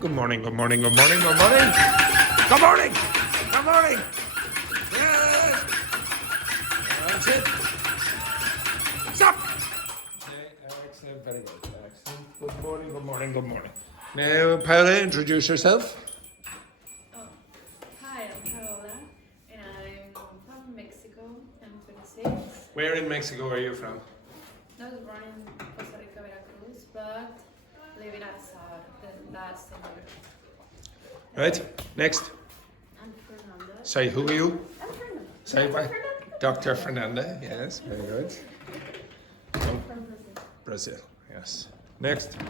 Good morning, good morning, good morning, good morning. Good morning, good morning. Yes. That's it. Stop. Okay, excellent, very good. Excellent. Good morning, good morning, good morning. Now, Paula, introduce yourself. Hi, I'm Fabiola, and I'm from Mexico. I'm 26. Where in Mexico are you from? I was born in Costa Rica, Veracruz, but living outside the last 10 years. Right, next. I'm Fernanda. Say, who are you? I'm Fernanda. Say, what? Dr. Fernanda, yes, very good. I'm from Brazil. Brazil, yes. Next. Hi,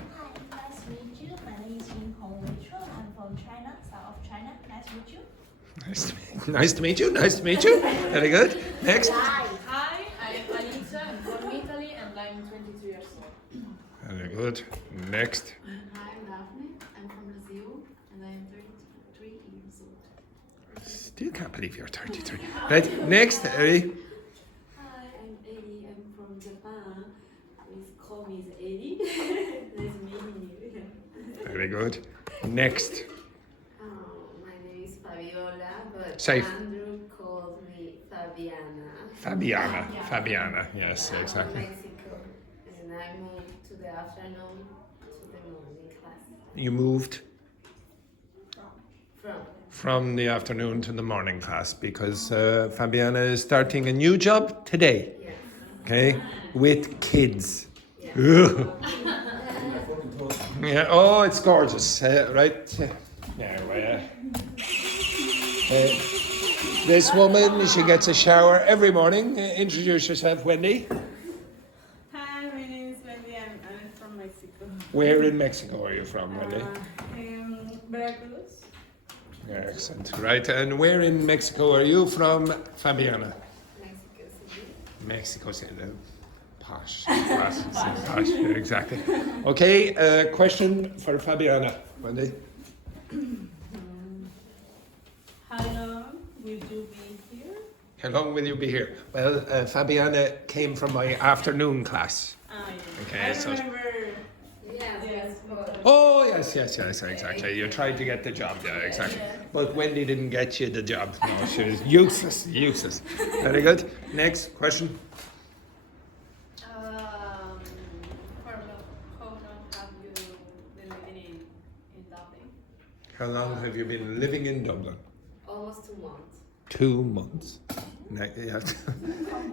nice to meet you. My name is Yinhong Weishu. I'm from China, south of China. Nice to meet you. Nice to meet you. Nice to meet you. Very good. Next. Hi, I'm Anita. I'm from Italy, and I'm 22 years old. Very good. Next. Hi, I'm Dogme. I'm from Brazil and I am 33 years old. Still can't believe you're 33. Right. Next, Eri. Hi, I'm Eri. I'm from Japan. Please call me Eri. Nice meeting you. Very good. Next. My name is Fabiola, but Safe. Andrew calls me Fabiana. Fabiana. Yes, I'm from exactly. Mexico, and I moved to the afternoon to the morning class. You moved From from the afternoon to the morning class because Fabiana is starting a new job today. yes, Okay, with kids. yes. Ugh. Yeah. Oh, it's gorgeous, right? Yeah. This woman, she gets a shower every morning. Introduce yourself, Wendy. Hi, my name is Wendy. I'm from Mexico. Where in Mexico are you from, Wendy? Veracruz. Excellent. Right. And where in Mexico are you from, Fabiana? Mexico City. Mexico City. Posh. Posh. Yeah, exactly. Okay. Question for Fabiana, Wendy. How long will you be here? How long will you be here? Well, Fabiana came from my afternoon class. Yeah. Okay, I so- remember. Yes, but Oh, yes, exactly. You tried to get the job, yeah, exactly. But Wendy didn't get you the job. No, she was useless. Very good. Next question. For how long have you been living in Dublin? How long have you been living in Dublin? almost 2 months. 2 months.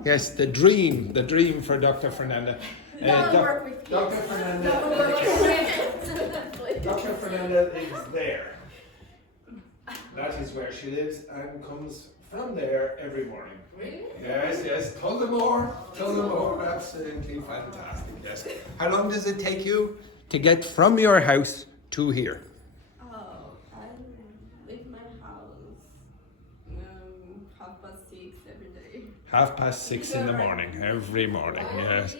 Yes, the dream for Dr. Fernanda. Dr. Fernanda. Dr. Fernanda lives there. That is where she lives and comes from there every morning. Really? Yes. Tullamore, absolutely fantastic. Yes. How long does it take you to get from your house to here? I leave my house 6:30 every day. 6:30 in the morning, every morning. Yes.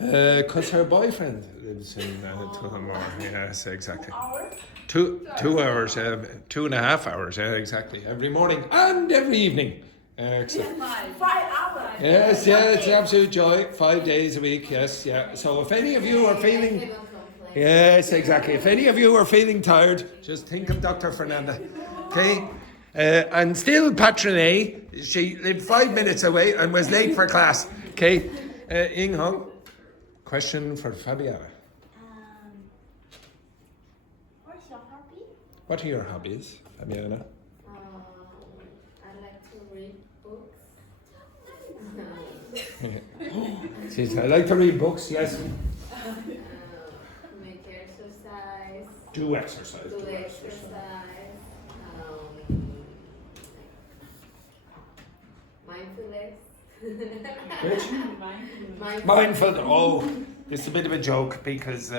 Because her boyfriend lives in Tullamore. Yes, exactly. Hour? 2 hours, 2.5 hours. Yeah, exactly. Every morning and every evening. Excellent. 5 hours. Yes, it's an absolute joy. 5 days a week. Yes, yeah. So if any of you are feeling, Cannot complain. yes, exactly. If any of you are feeling tired, just think of Dr. Fernanda. Okay. And still patrone, she lived 5 minutes away and was late for class. Okay. Ying Hong. Question for Fabiana. What's your hobby? What are your hobbies, Fabiana? I like to read books. She says, I like to read books, yes. Make exercise. Do exercise. Do exercise. Mindfulness. Which? Mindfulness. Mindful. Oh, it's a bit of a joke because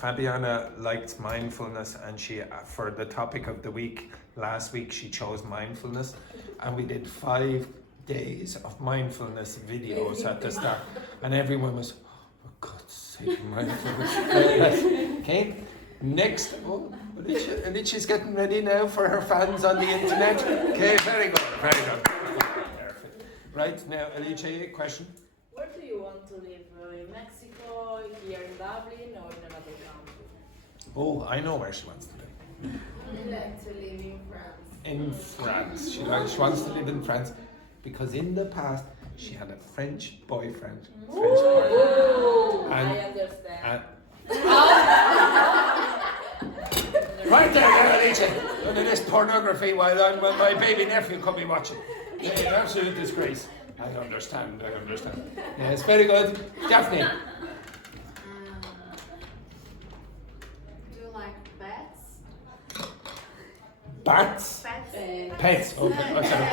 Fabiana likes mindfulness, and she, for the topic of the week, last week she chose mindfulness, and we did 5 days of mindfulness videos at the start, and everyone was, oh, for God's sake, mindfulness. Okay, next. Oh, Alicia's getting ready now for her fans on the internet. Okay, very good. Perfect. Right, now, Alicia, question? Where do you want to live? In Mexico, here in Dublin, or in another country? Oh, I know where she wants to live. I like to live in France. In France. She wants to live in France because in the past she had a French boyfriend. French partner. I understand. Right there, Alicia. None of this pornography while my baby nephew could be watching. Yeah, an absolute disgrace. I understand. Yes, very good. Daphne. Do you like pets? Bats? Pets. Pets. Okay. Oh, sorry.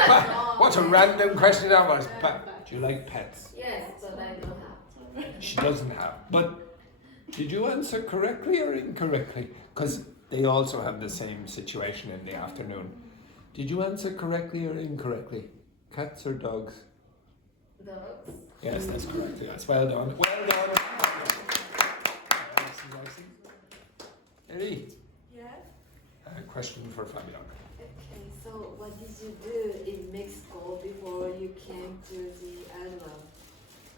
What a random question that was. Do you like pets? Yes, but I don't have. She doesn't have. But did you answer correctly or incorrectly? Because they also have the same situation in the afternoon. Did you answer correctly or incorrectly? Cats or dogs? Dogs. Yes, that's correct. Yes, well done. Well done. Excellent. Eddie, Yes. a question for Fabiola. Okay, so what did you do in Mexico before you came to the island?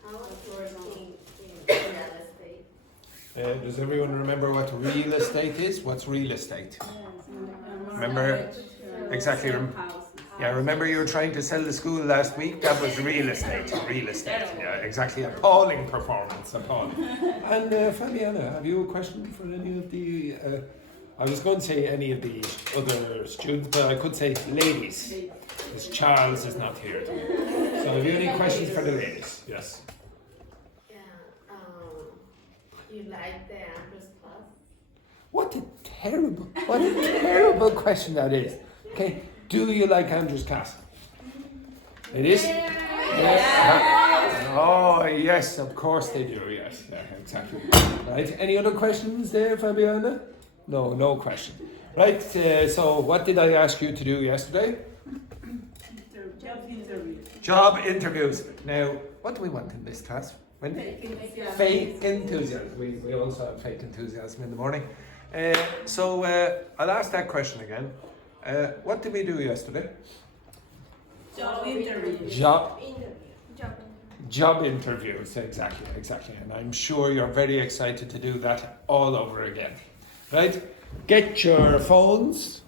I was working in real estate. Does everyone remember what real estate is? What's real estate? Remember? Exactly. Yeah, remember you were trying to sell the school last week? That was real estate. Real estate. Yeah, exactly. Appalling performance. Appalling. And Fabiana, have you a question for any of the... I was going to say any of the other students, but I could say ladies. Because Charles is not here today. So have you any questions for the ladies? Yes. Yeah, you like the Andrews class? What a terrible question that is. Okay, do you like Andrew's class? It is? Yes. Oh, yes, of course they do, yes. Yeah, exactly. Right, any other questions there, Fabiana? No question. Right, so what did I ask you to do yesterday? Job interview. Job interviews. Now, what do we want in this class? Fake enthusiasm. We also have fake enthusiasm in the morning. So I'll ask that question again. What did we do yesterday? Job interview. Job interviews, exactly. And I'm sure you're very excited to do that all over again. Right? Get your phones.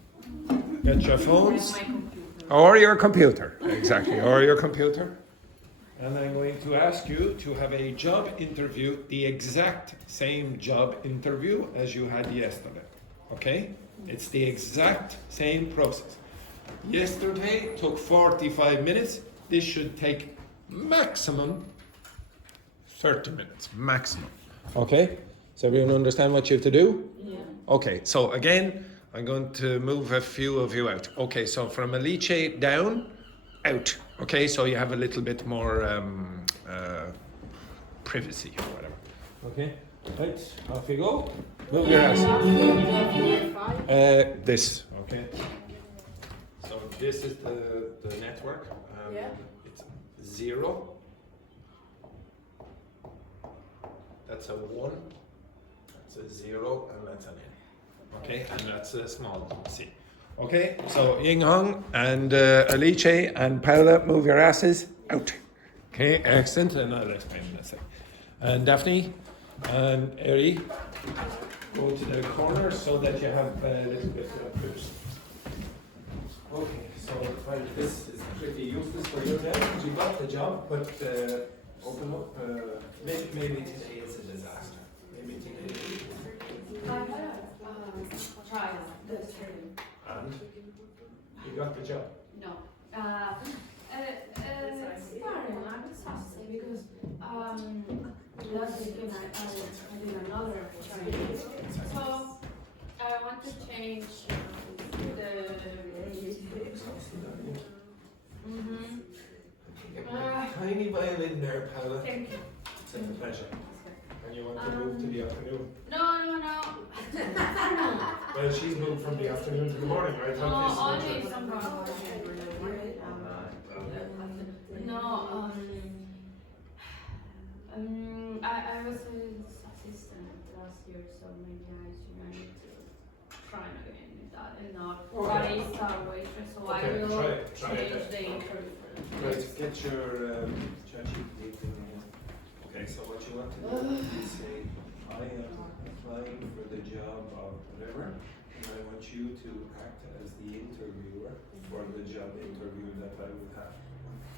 Or your computer. Exactly, or your computer. And I'm going to ask you to have a job interview, the exact same job interview as you had yesterday. Okay? It's the exact same process. Yesterday took 45 minutes. This should take maximum 30 minutes. Maximum. Okay? So everyone understand what you have to do? Yeah. Okay, so again, I'm going to move a few of you out. Okay, so from Alice down, out. Okay, so you have a little bit more privacy or whatever. Okay, right, off you go. Move your ass. This, okay. So this is the network. Yeah. It's 0. That's a 1. That's a 0, and that's an N. Okay, and that's a small C. Okay, so Ying Hong and Alice and Paula, move your asses out. Okay, excellent, and I'll explain in a sec. And Daphne and Eri, go to the corner so that you have a little bit of boost. Okay, so this is pretty useless for you now because you got the job, but open up. Maybe today is a disaster. Maybe today. Trial, that's true. And you got the job. No. It's fine, I'm exhausted because last weekend I did another training. So I want to change the. Tiny violin there, Paula. Thank you. It's a pleasure. And you want to move to the afternoon? No. Well, she's moved from the afternoon to the morning, right? Only some No, I was his assistant last year, so maybe I need to try again with that and not barista waitress, so Okay, I will try it. change the interview. Right, get your chat sheet in here. Okay, so what you want to do is say, I am applying for the job of whatever, and I want you to act as the interviewer for the job interview that I would have.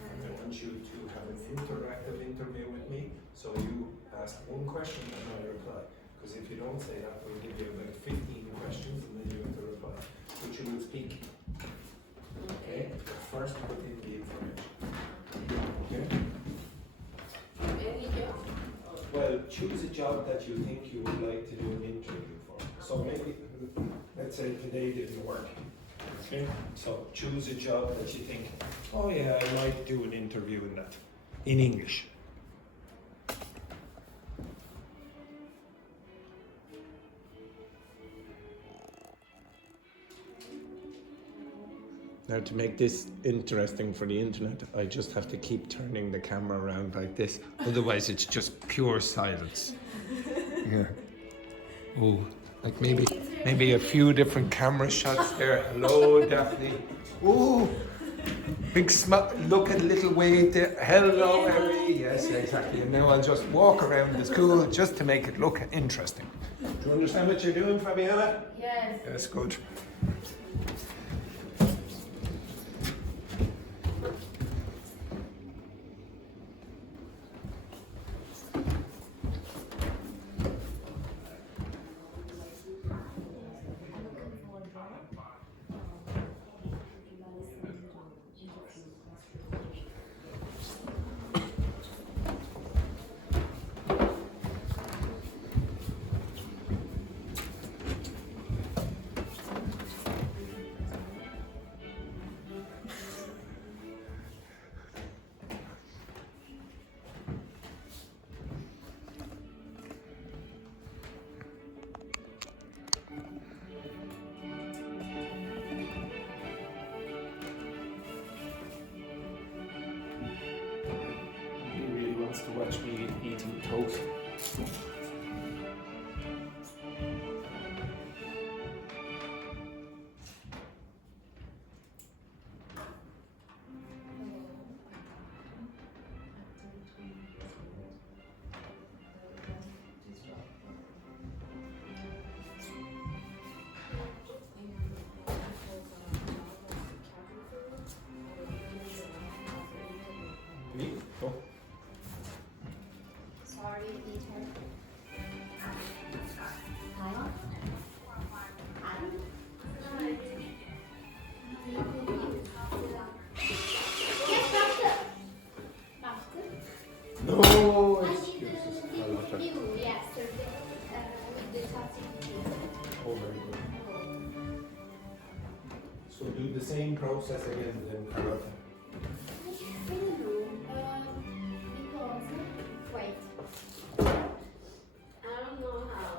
And I want you to have an interactive interview with me, so you ask one question and I reply. Because if you don't say that, we'll give you about 15 questions and then you have to reply. But you will speak. Okay? But first put in the information. Okay? Any job? Well, choose a job that you think you would like to do an interview for. So maybe, let's say today didn't work. Okay? So choose a job that you think, oh yeah, I might do an interview in that. In English. Now to make this interesting for the internet, I just have to keep turning the camera around like this. Otherwise it's just pure silence. Yeah. Oh, like maybe a few different camera shots there. Hello, Daphne. Oh, big smile. Look at little wave there. Hello, Harry. Yes, exactly. And now I'll just walk around the school just to make it look interesting. Do you understand what you're doing, Fabiola? Yes. Yes, good. To watch me eating toast. Me? Oh. Sorry, teacher. Hi. Yes, doctor. Doctor. No I did excuses. the interview yesterday with the ChatGPT. Oh, very good. So do the same process again then, Carlotta. I don't know. Because wait. I don't know how.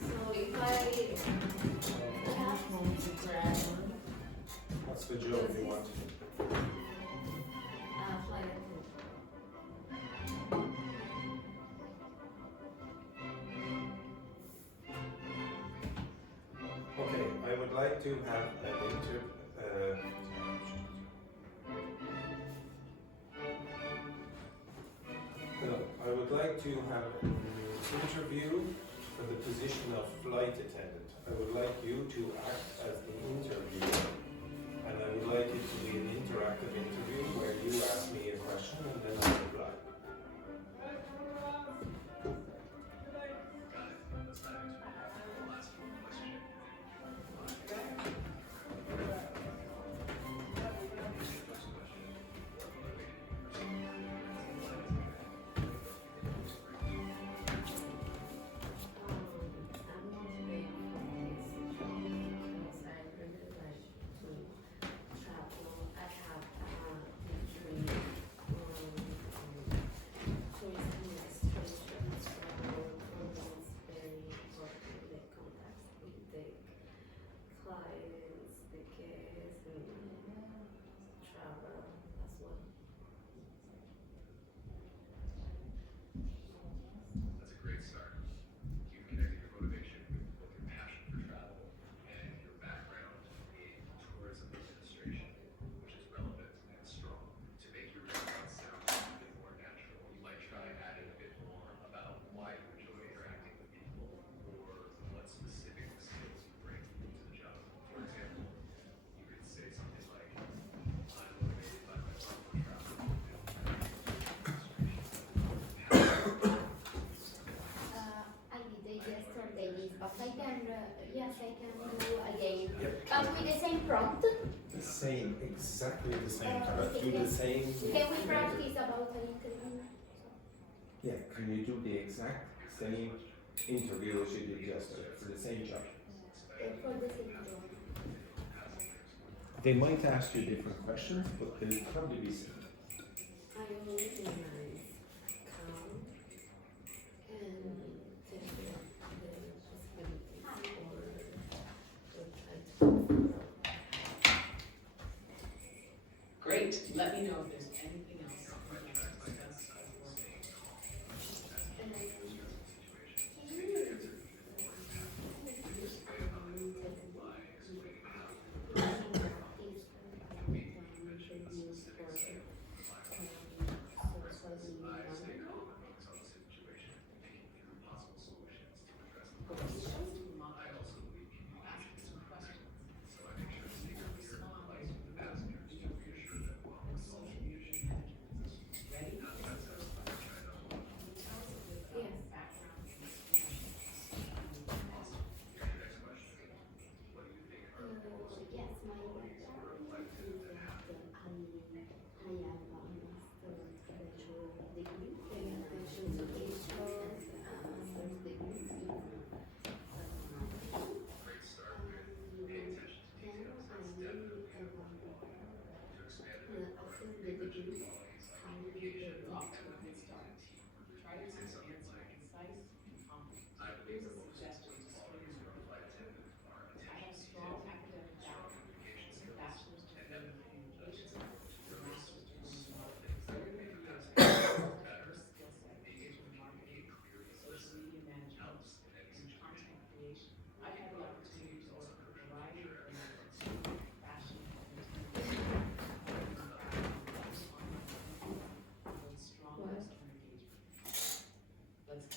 So if I What's the job you want? flight Okay, I would like to have an I would like to have an interview for the position of flight attendant. I would like you to act as the interviewer, and I would like it to be an interactive interview where you ask me a question and then I reply. I have Yes, I can do again. Yep. But with the same prompt. The same, exactly the same. Do the same. Can we practice about an interview? Yeah, can you do the exact same interview as you did yesterday for the same job? For the same job. They might ask you different questions, but they'll probably be similar. I always memorize calm and the possibilities Great. Let me know if there's anything else you'd like to discuss or work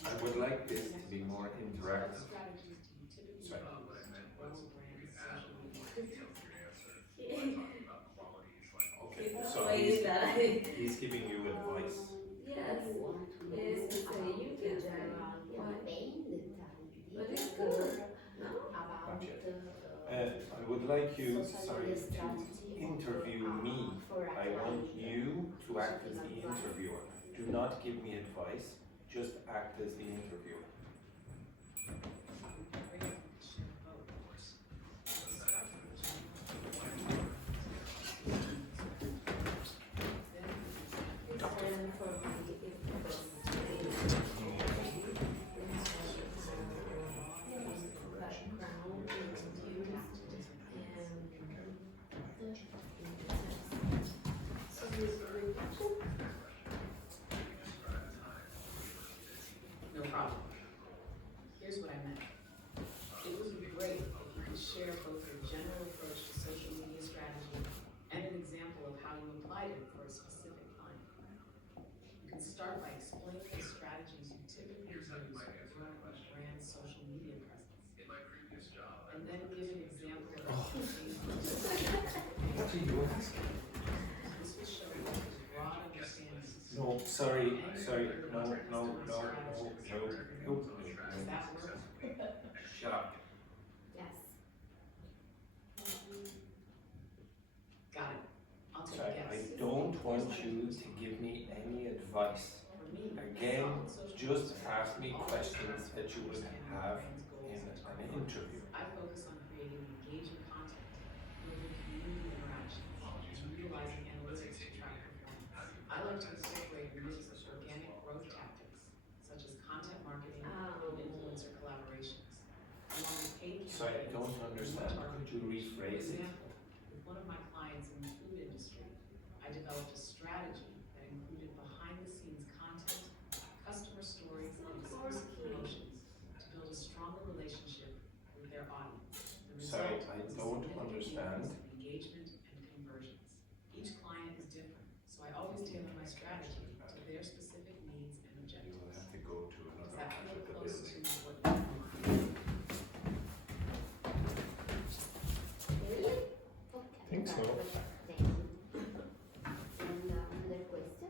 I would like this to be more interactive. Sorry. Okay, so he's giving you advice. Yes, it's a YouTube channel. But it's good, no? Gotcha. I would like you, sorry, to interview me. I want you to act as the interviewer. Do not give me advice, just act as the interviewer. No problem. Here's what I meant. It would be great if you could share both your general approach to social media strategy and an example of how you applied it for a specific client. You can start by explaining the strategies you typically use for growing a brand's social media presence. And then give an example of how you What are you asking? This will show you a broad understanding. No, sorry, no. Does that work? Shut up. Yes. Got it. I'll take Sorry, a I guess. don't want you to give me any advice. For me, Again, just ask me questions that you would have in an interview. I focus on creating engaging content, building community interactions, and utilizing analytics to track performance. I like to incorporate a mix of organic growth tactics, such as content marketing and influencer collaborations, along with paid So I campaigns. don't understand. Could you For rephrase it? example, with one of my clients in the food industry, I developed a strategy that included behind-the-scenes content, customer stories, and exclusive promotions to build a stronger relationship with their audience. The Sorry, result I was a don't significant understand. increase in engagement and conversions. Each client is different, so I always tailor my strategy to their specific needs and You will objectives. have to go to Does another that part feel of the close building. to what you want? Really? Okay. Think so. Thank you. And another question?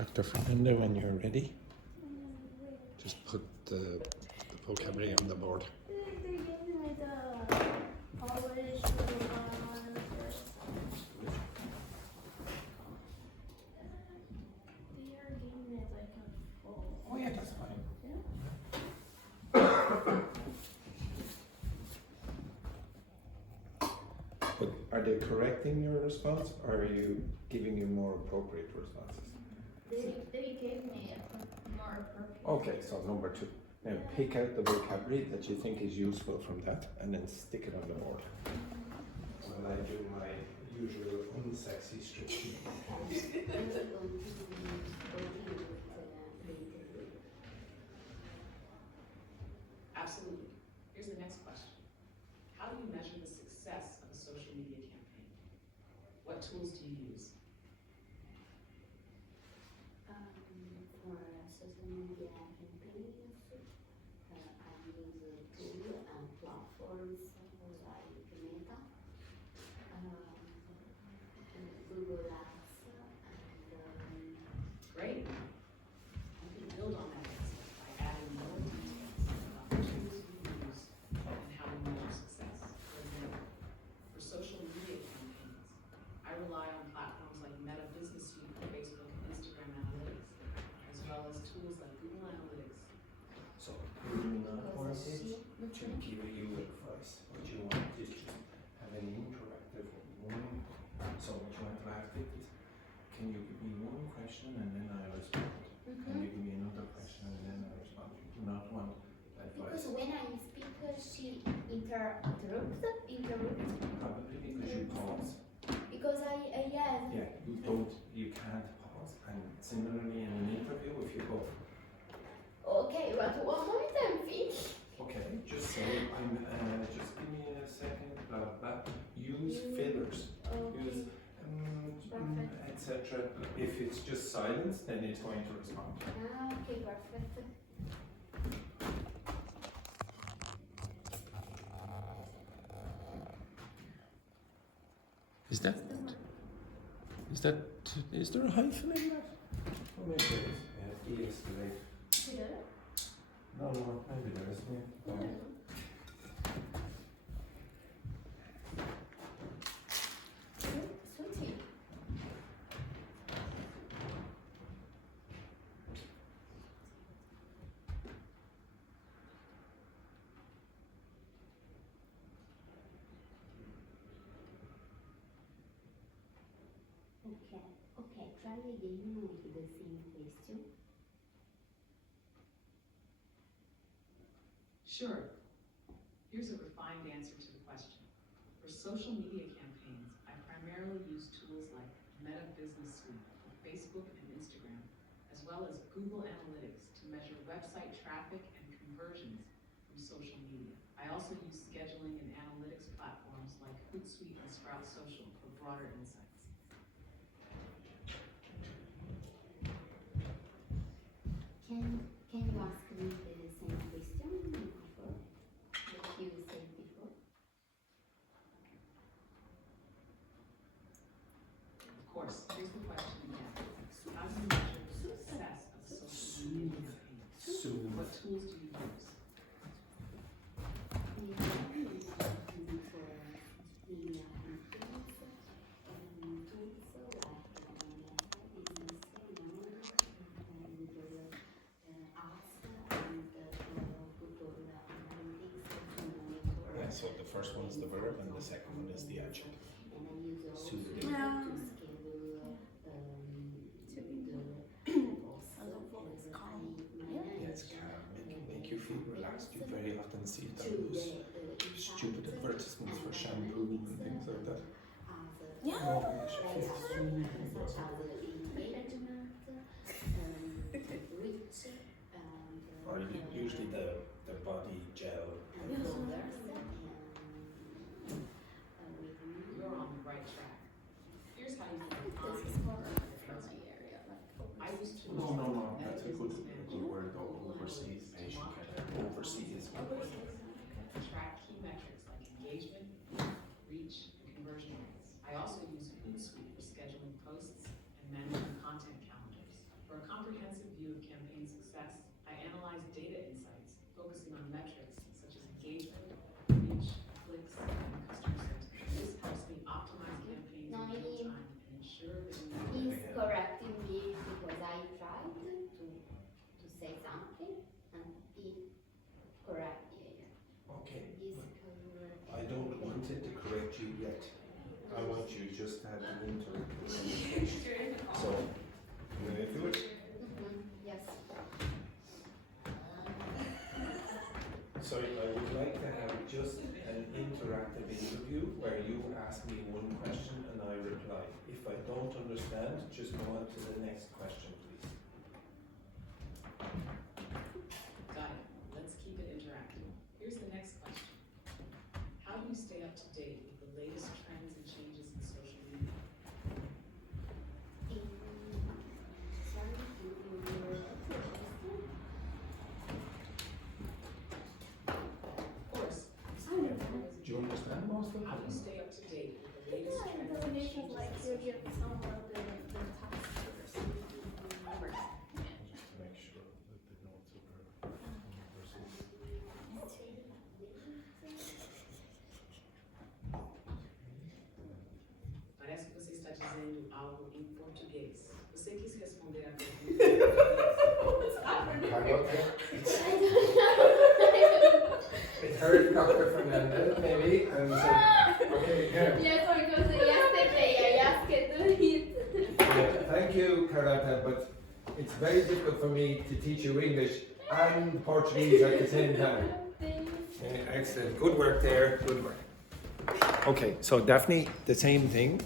Dr. Fernando, when you're ready, just put the vocabulary on the board. They gave me the Polish They are giving me like a full. Oh yeah, that's fine. But are they correcting your response, or are you giving you more appropriate responses? They gave me a more appropriate. Okay, so number 2. Now pick out the vocabulary that you think is useful from that, and then stick it on the board. While I do my usual unsexy stretching. Absolutely. Here's the next question. How do you measure the success of a social media campaign? What tools do you use? For social media campaigns, I use tools and platforms like Meta, Google Apps, and Great. You can build on that answer by adding more details about the tools you use and how you measure success. For example, for social media campaigns, I rely on platforms like Meta Business Suite for Facebook and Instagram analytics, as well as tools like Google Analytics. So you do not want it to give you advice. What you want is just have an interactive one. So what you want to ask it is, can you give me one question and then I respond? Can you give me another question and then I respond? You do not want advice. because when I speak, she interrupts. Probably because you pause. Because yes. Yeah, you can't pause. And similarly in an interview, if you go, Okay, but one moment I'm finished. okay, just say, just give me a second, blah, blah, blah. Use fillers. Use etc. If it's just silence, then it's going to respond. Okay, perfect. Is there a hyphen in that? Oh, maybe there is. De-escalate. No, maybe there isn't. Yeah. Sweetie. Okay, try again with the same question. Sure. Here's a refined answer to the question. For social media campaigns, I primarily use tools like Meta Business Suite for Facebook and Instagram, as well as Google Analytics to measure website traffic and conversions from social media. I also use scheduling and analytics platforms like Hootsuite and Sprout Social for broader insights. Can you ask me the same question before? What you said before? Of course, here's the question again. How do you measure the success of social media campaigns? What tools do you use? So the first one is the verb and the second one is the adjective. Yes, calm, make you feel relaxed. You very often see those stupid advertisements for shampoo and things like that. Or usually the body gel. You're on the right track. Here's how you can This is more from my area, like I use tools No, like that's a Meta good Business Manager, word though. Google Overseas Analytics, patient monitor care. Overseas is a good word. track key metrics like engagement, reach, and conversion rates. I also use Hootsuite for scheduling posts and managing content calendars. For just had the interpretation. So, you ready to do it? Yes. So I would like to have just an interactive interview where you ask me one question and I reply. If I don't understand, just go on to the next question, please. Got it. Let's keep it interactive. Here's the next question. How do you stay up to date with the latest trends and changes in social media? Sorry, you were Of course. Do you understand most of How do you it? stay up to date with the latest trends and Definitions changes like in you social get media? some of the tasks first. Just to make sure that the notes are universal. Parece que você está dizendo algo em português. Você quis responder a pergunta. It heard Dr. Fernandez, maybe, and said, okay, yeah. Yes, because yesterday I asked it to eat. Yeah, thank you, Carlotta, but it's very difficult for me to teach you English and Portuguese at the same time. Yeah, excellent. Good work there. Good work. Okay, so Daphne, the same thing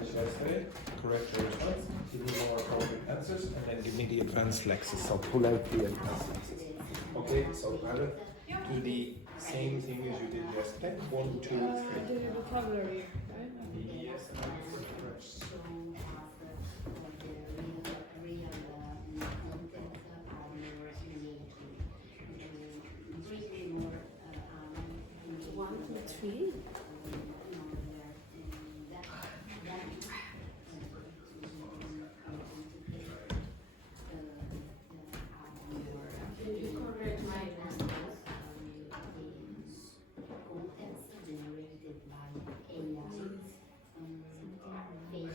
as yesterday. Correct your response. Give me more appropriate answers, and then give me the advanced lexis. So pull out the advanced lexis. Okay, so Carla, do the same thing as you did yesterday. 1, 2, 3. The vocabulary, right? Yes, correct. show us the real content and meaning. Bring more 1, 2, 3. You correct my answers. Contents generated by AI, fake,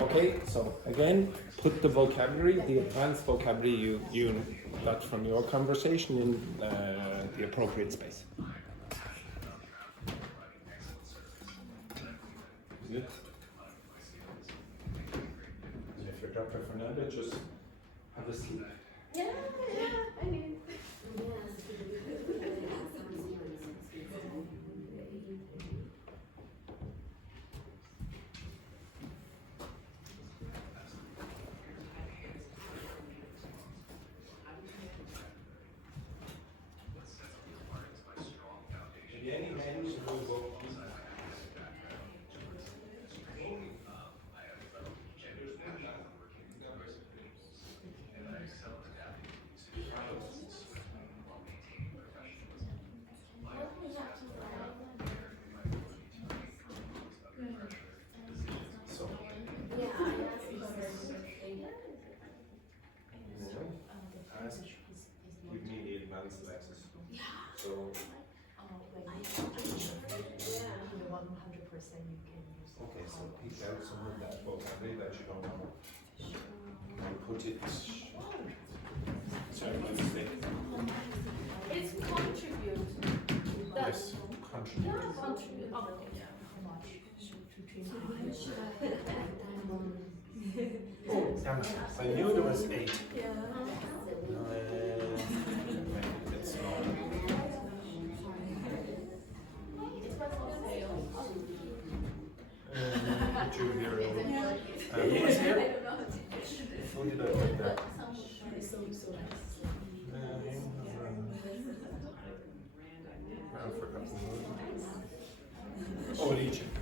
Okay, so again, put the vocabulary, the advanced vocabulary you got from your conversation in the appropriate space. Good. And if you're Dr. Fernando, just have a sleep. Yeah, I mean. Maybe any hands who will go. So, ask, give me the advanced lexis. So, okay, so pick out some of that vocabulary that you don't know. And put it. Sorry, my mistake. It's contribute. Yes, contribute. Contribute. Oh, Oh, damn it. I knew there was 8. yeah. It's not. Put you here. Who was here? Who did I put there? I forgot. Oh, Egypt.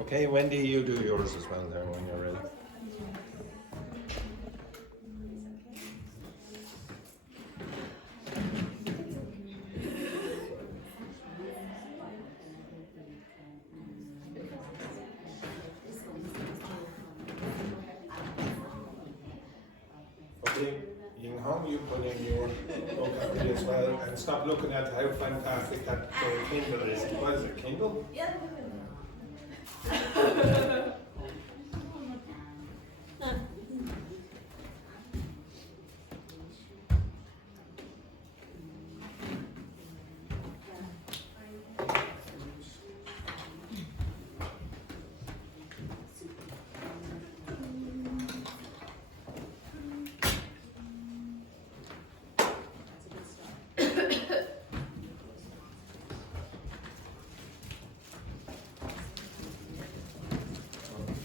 Okay, Wendy, you do yours as well there when you're ready. Okay, Ying Hong, you put in your vocabulary as well, and stop looking at how fantastic that Kindle is. What is it, Kindle? Yeah.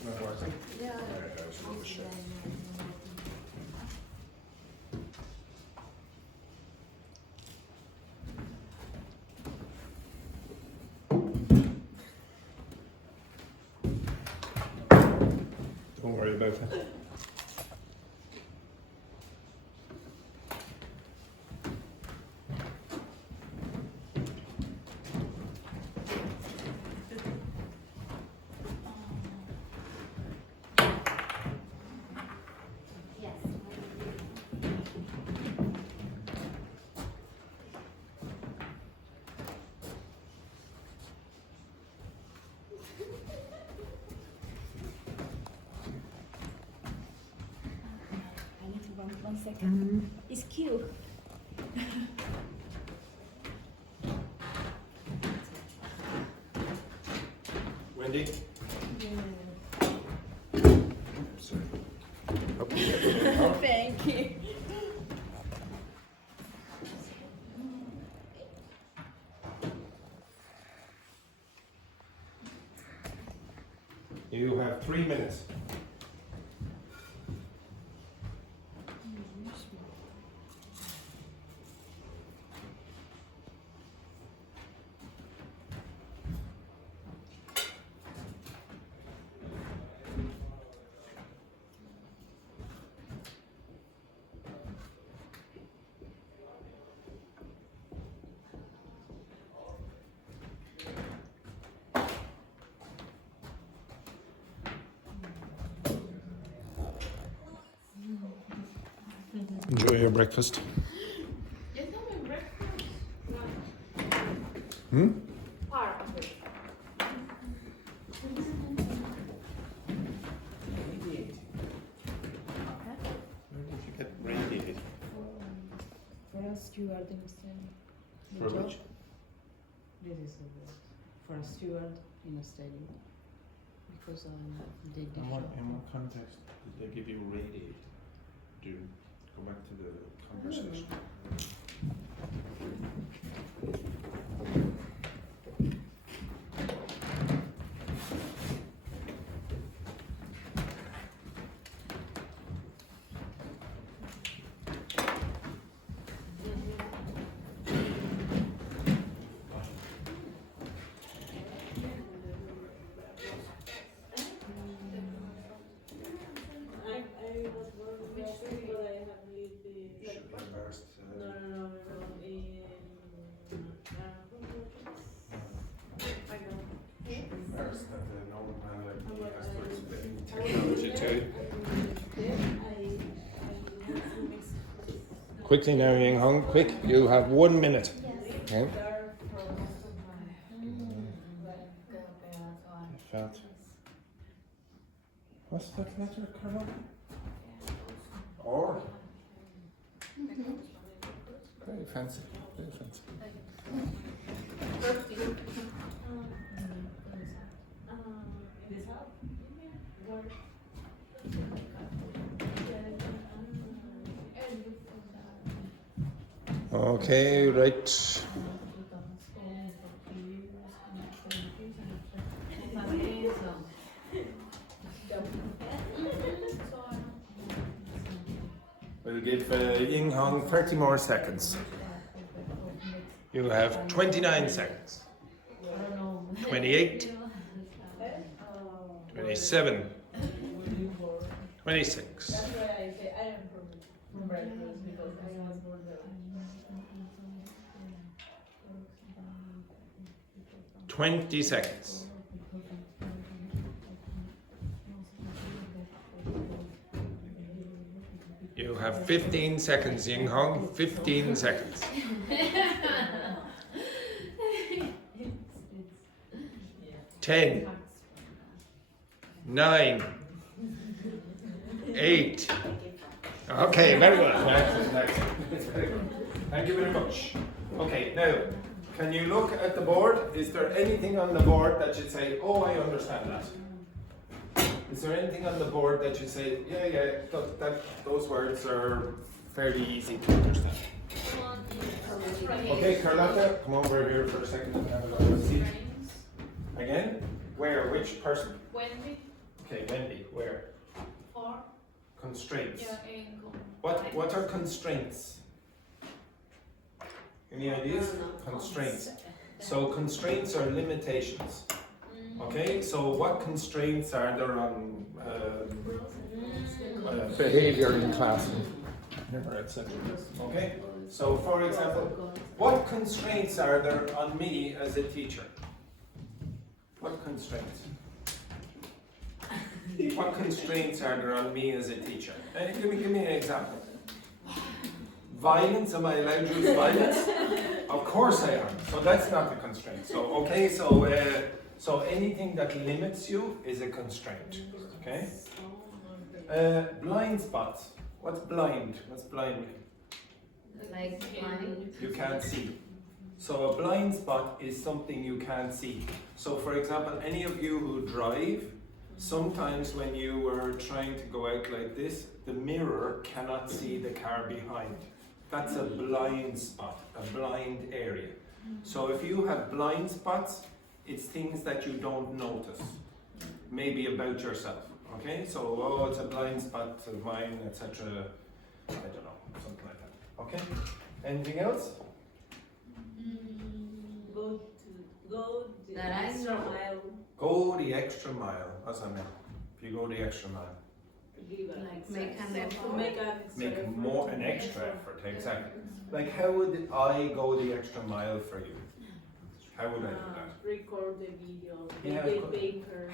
Not working? Yeah. Alright, I was really sure. Don't worry about it. Yes. I need to one second. It's Q. Wendy? Sorry. Thank you. You have 3 minutes. Enjoy your breakfast. It's not my breakfast. Hmm? Part of it. Where did you get radiated? For a steward in Australia. The For job? which? This is a word. For a steward in Australia. Because they did. In what context did they give you radiated? Do go back to the conversation. Quickly now, Ying Hong, quick. You have 1 minute. Okay. Felt. What's that letter, Carol? Or? Very fancy. Very fancy. Okay, right. We'll give Ying Hong 30 more seconds. You have 29 seconds. 28, 27, 26. That's why I say I am from breakfast because I was born there. 20 seconds. You have 15 seconds, Ying Hong. 15 seconds. 10, 9, 8. Okay, very good. Excellent, excellent. Very good. Thank you very much. Okay, now, can you look at the board? Is there anything on the board that you'd say, oh, I understand that? Is there anything on the board that you say, those words are fairly easy to understand? Okay, Carlotta, come over here for a second and have a look at the seat. Again? Where? Which person? Wendy, Okay, Wendy, where? for, Constraints. in What are constraints? Any ideas? Constraints. So constraints are limitations. Okay, so what constraints are there on behavior in class, etc. Okay, so for example, what constraints are there on me as a teacher? What constraints? What constraints are there on me as a teacher? Give me an example. Violence, am I allowed to use violence? Of course I am, so that's not a constraint. So, okay, so anything that limits you is a constraint, okay? Blind spots. What's blind? What's blind mean? Like blind. You can't see. So a blind spot is something you can't see. So for example, any of you who drive, sometimes when you were trying to go out like this, the mirror cannot see the car behind. That's a blind spot, a blind area. So if you have blind spots, it's things that you don't notice, maybe about yourself. Okay, so it's a blind spot of mine, etc. I don't know, something like that. Okay, anything else? Go the That I extra know. mile. Go the extra mile. What's that mean? If you go the extra mile, Give an Like extra make an effort. effort. Make an extra make effort. more an extra effort. Exactly. Like how would I go the extra mile for you? How would I do that? Record the video. Yeah, Make of a paper.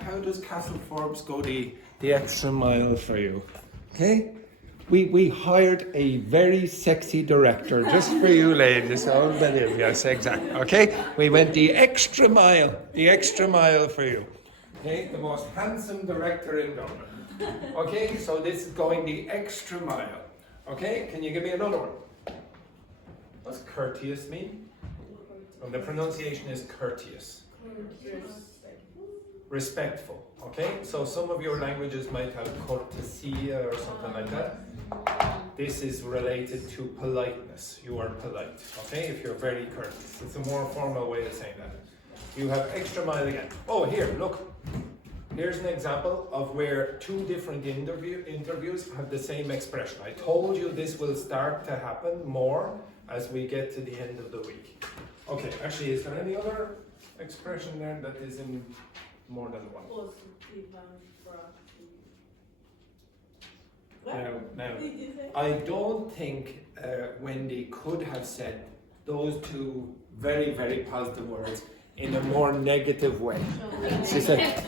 How does Castle Forbes go the extra mile for you? Okay, we hired a very sexy director just for you, ladies. Oh, believe yes, exactly. Okay, we went the extra mile for you. Okay, the most handsome director in Dublin. Okay, so this is going the extra mile. Okay, can you give me another one? What's courteous mean? And the pronunciation is courteous. Respectful. Okay, so some of your languages might have cortesia or something like that. This is related to politeness. You are polite. Okay, if you're very courteous. It's a more formal way of saying that. You have extra mile again. Oh, here, look. Here's an example of where two different interviews have the same expression. I told you this will start to happen more as we get to the end of the week. Okay, actually, is there any other expression there that is in more than one? Positive and proactive. Now, What did you say? I don't think Wendy could have said those two very, very positive words in a more negative way. She said,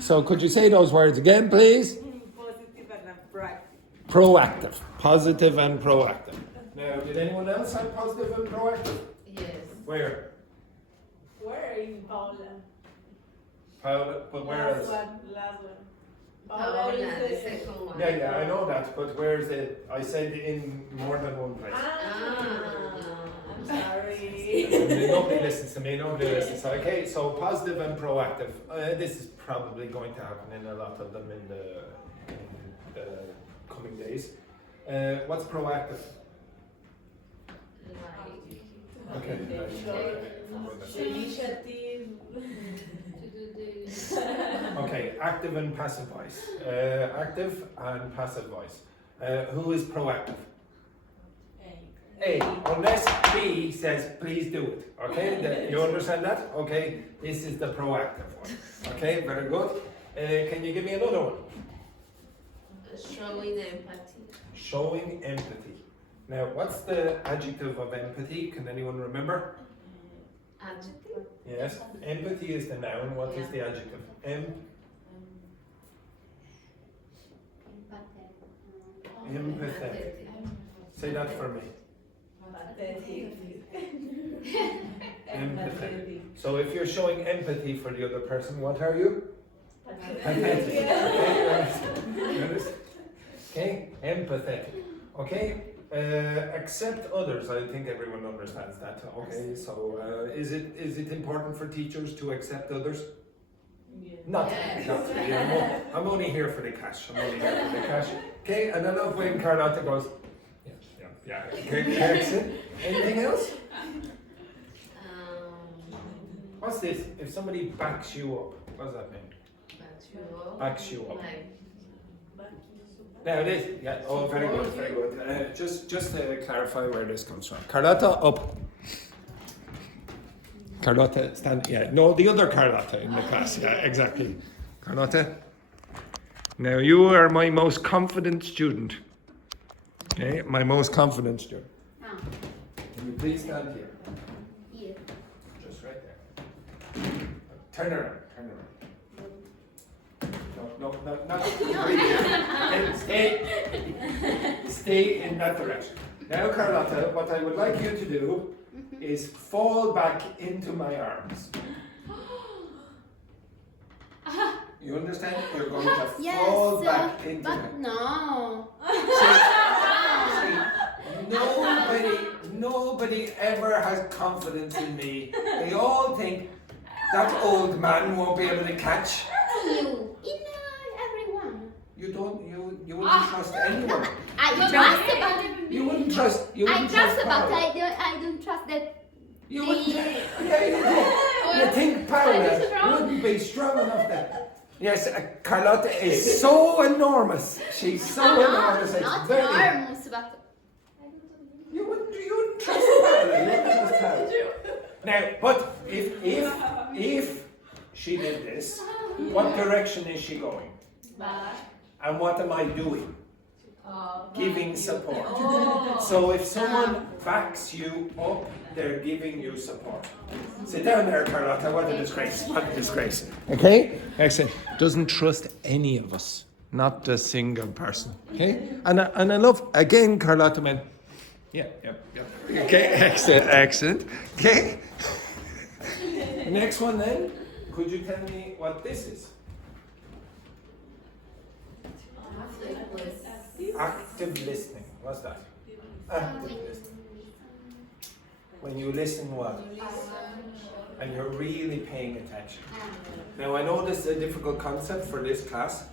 so could you say those words again, please? Positive and proactive. Proactive, positive and proactive. Now, did anyone else have positive and proactive? Yes. Where? Where in Paula? Paula, but where else? Last one. Paula, is the second one. Yeah, I know that, but where is it? I said in more than one place. I'm sorry. Nobody listens to me, nobody listens. Okay, so positive and proactive. This is probably going to happen in a lot of them in the coming days. What's proactive? Okay. Initiative. Okay, active and passive voice. Active and passive voice. Who is proactive? A, unless B says, please do it. Okay, you understand that? Okay, this is the proactive one. Okay, very good. Can you give me another one? Showing empathy. Showing empathy. Now, what's the adjective of empathy? Can anyone remember? Adjective. Yes, empathy is the noun. What is the adjective? Empathetic. Say that for me. Empathetic. So if you're showing empathy for the other person, what are you? Pathetic. Okay, empathetic. Okay, accept others. I think everyone understands that. Okay, so is it important for teachers to accept others? Not really. I'm only here for the cash. Okay, and I love when Carlotta goes, yeah. Okay, excellent. Anything else? What's this? If somebody backs you up, what does that mean? Backs you up. Now it is. Yeah. Oh, very good. Just to clarify where this comes from. Carlotta, up. Carlotta, stand. Yeah. No, the other Carlotta in the class. Yeah, exactly. Carlotta. Now you are my most confident student. Okay, my most confident student. Can you please stand here? Here. Just right there. Turn around. No, not. Stay in that direction. Now, Carlotta, what I would like you to do is fall back into my arms. You understand? You're going to fall back into but no. Nobody ever has confidence in me. They all think that old man won't be able to catch. You. Everyone. You wouldn't trust anyone. I trust about. You wouldn't trust. I trust about. I don't trust that. You wouldn't. You think Paula wouldn't be strong enough that. Yes, Carlotta is so enormous. She's so enormous. It's Not very. enormous, but. You wouldn't trust Paula. You wouldn't trust Paula. Now, but if she did this, what direction is she going? And what am I doing? Giving support. So if someone backs you up, they're giving you support. Sit down there, Carlotta. What a disgrace. What a disgrace. Okay? Excellent. Doesn't trust any of us. Not a single person. Okay? And I love, again, Carlotta man. Yeah. Okay, excellent. Okay? Next one then. Could you tell me what this is? Active listening. What's that? Active listening. When you listen what? And you're really paying attention. Now I know this is a difficult concept for this class.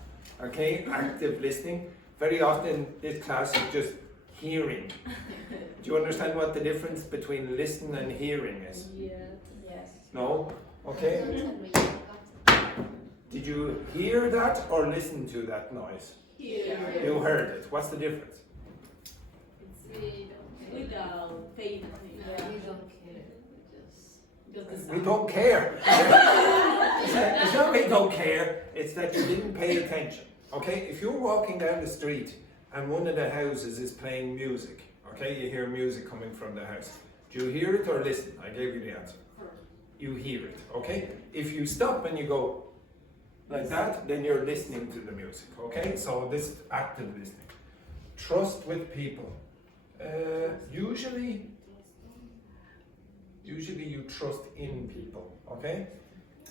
Okay, active listening. Very often this class is just hearing. Do you understand what the difference between listen and hearing is? Yes. No? Okay. Did you hear that or listen to that noise? You heard it. What's the difference? Without paying attention. We don't care. It's not we don't care, it's that you didn't pay attention. Okay? If you're walking down the street and one of the houses is playing music, okay? You hear music coming from the house. Do you hear it or listen? I gave you the answer. You hear it, okay? If you stop and you go like that, then you're listening to the music, okay? So this is active listening. Trust with people. Usually you trust in people, okay?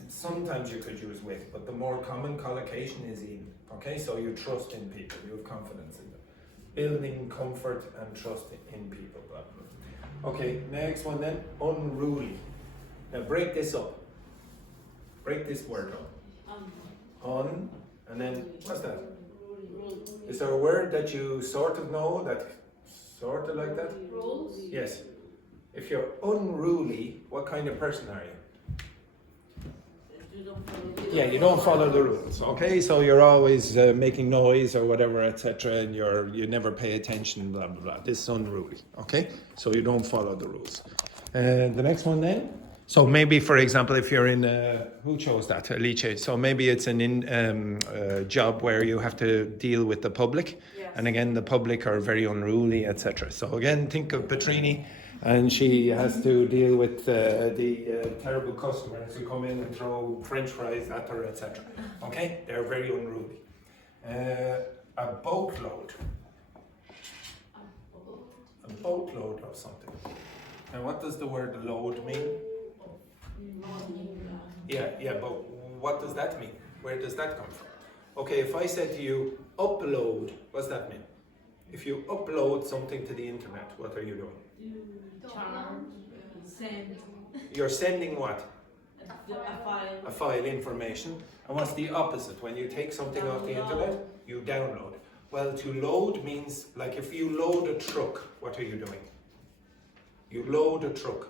Sometimes you could use with, but the more common collocation is in, okay? So you trust in people, you have confidence in them. Building comfort and trust in people. Okay, next one then, unruly. Now break this up. Break this word up. On, and then, what's that? Is there a word that you sort of know that sort of like that? Rules. Yes. If you're unruly, what kind of person are you? Yeah, you don't follow the rules. Okay, so you're always making noise or whatever, etc., and you never pay attention. Blah blah blah. This is unruly. Okay, so you don't follow the rules. The next one then. So maybe, for example, if you're in who chose that, Alice. So maybe it's an job where you have to deal with the public, and again, the public are very unruly, etc. So again, think of Petrini, and she has to deal with the terrible customers who come in and throw French fries at her, etc. Okay, they're very unruly. A boatload. A boatload of something. And what does the word load mean? Yeah, but what does that mean? Where does that come from? Okay, if I said to you, upload, what does that mean? If you upload something to the internet, what are you doing? Send You're sending what? a file. A file, information. And what's the opposite? When you take something off the internet, you download. Well, to load means, like if you load a truck, what are you doing? You load a truck.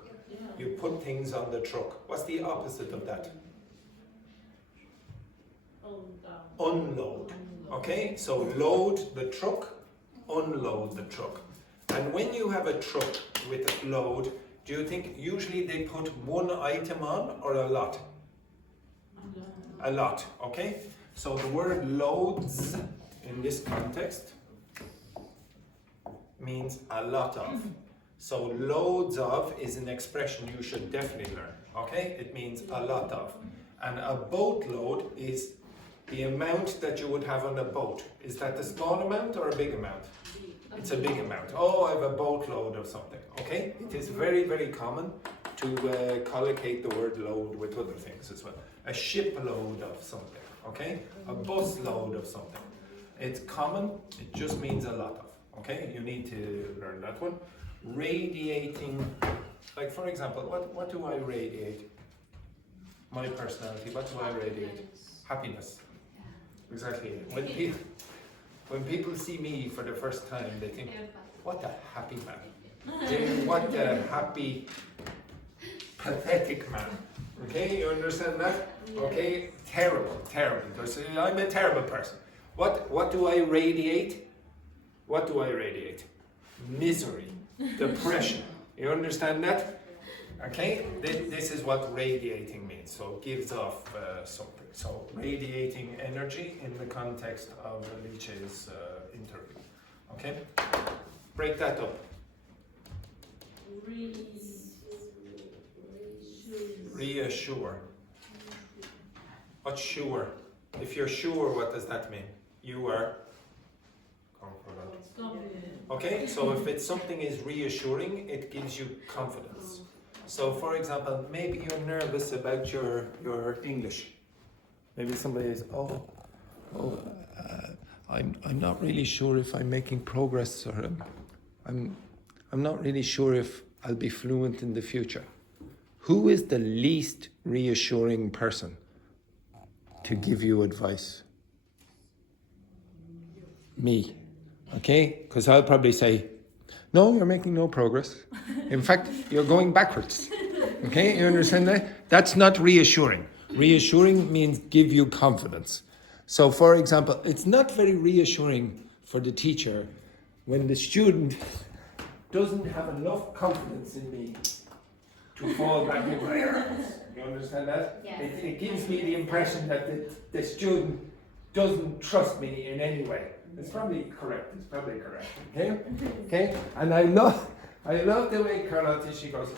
You put things on the truck. What's the opposite of that? Unload. Okay, so load the truck, unload the truck. And when you have a truck with a load, do you think usually they put one item on or a lot? A lot, okay? So the word loads in this context means a lot of. So loads of is an expression you should definitely learn, okay? It means a lot of. And a boatload is the amount that you would have on a boat. Is that a small amount or a big amount? It's a big amount. Oh, I have a boatload of something, okay? It is very, very common to collocate the word load with other things as well. A shipload of something, okay? A bus load of something. It's common, it just means a lot of, okay? You need to learn that one. Radiating, like for example, what do I radiate? My personality, what do I radiate? Happiness. Exactly. When people see me for the first time, they think, what a happy man. What a happy, pathetic man. Okay, you understand that? Okay, terrible. I'm a terrible person. What do I radiate? What do I radiate? Misery. Depression. You understand that? Okay, this is what radiating means. So gives off something. So radiating energy in the context of Alice's interview. Okay, break that up. Reassure. What's sure? If you're sure, what does that mean? You are confident. Okay, so if it's something is reassuring, it gives you confidence. So for example, maybe you're nervous about your English. Maybe somebody is, I'm not really sure if I'm making progress, or I'm not really sure if I'll be fluent in the future. Who is the least reassuring person to give you advice? Me. Okay? Because I'll probably say, no, you're making no progress. In fact, you're going backwards. Okay? You understand that? That's not reassuring. Reassuring means give you confidence. So, for example, it's not very reassuring for the teacher when the student doesn't have enough confidence in me to fall back in my arms. You understand that? Yeah. It gives me the impression that the student doesn't trust me in any way. It's probably correct. Okay? Okay? And I love the way Carlotta, she goes,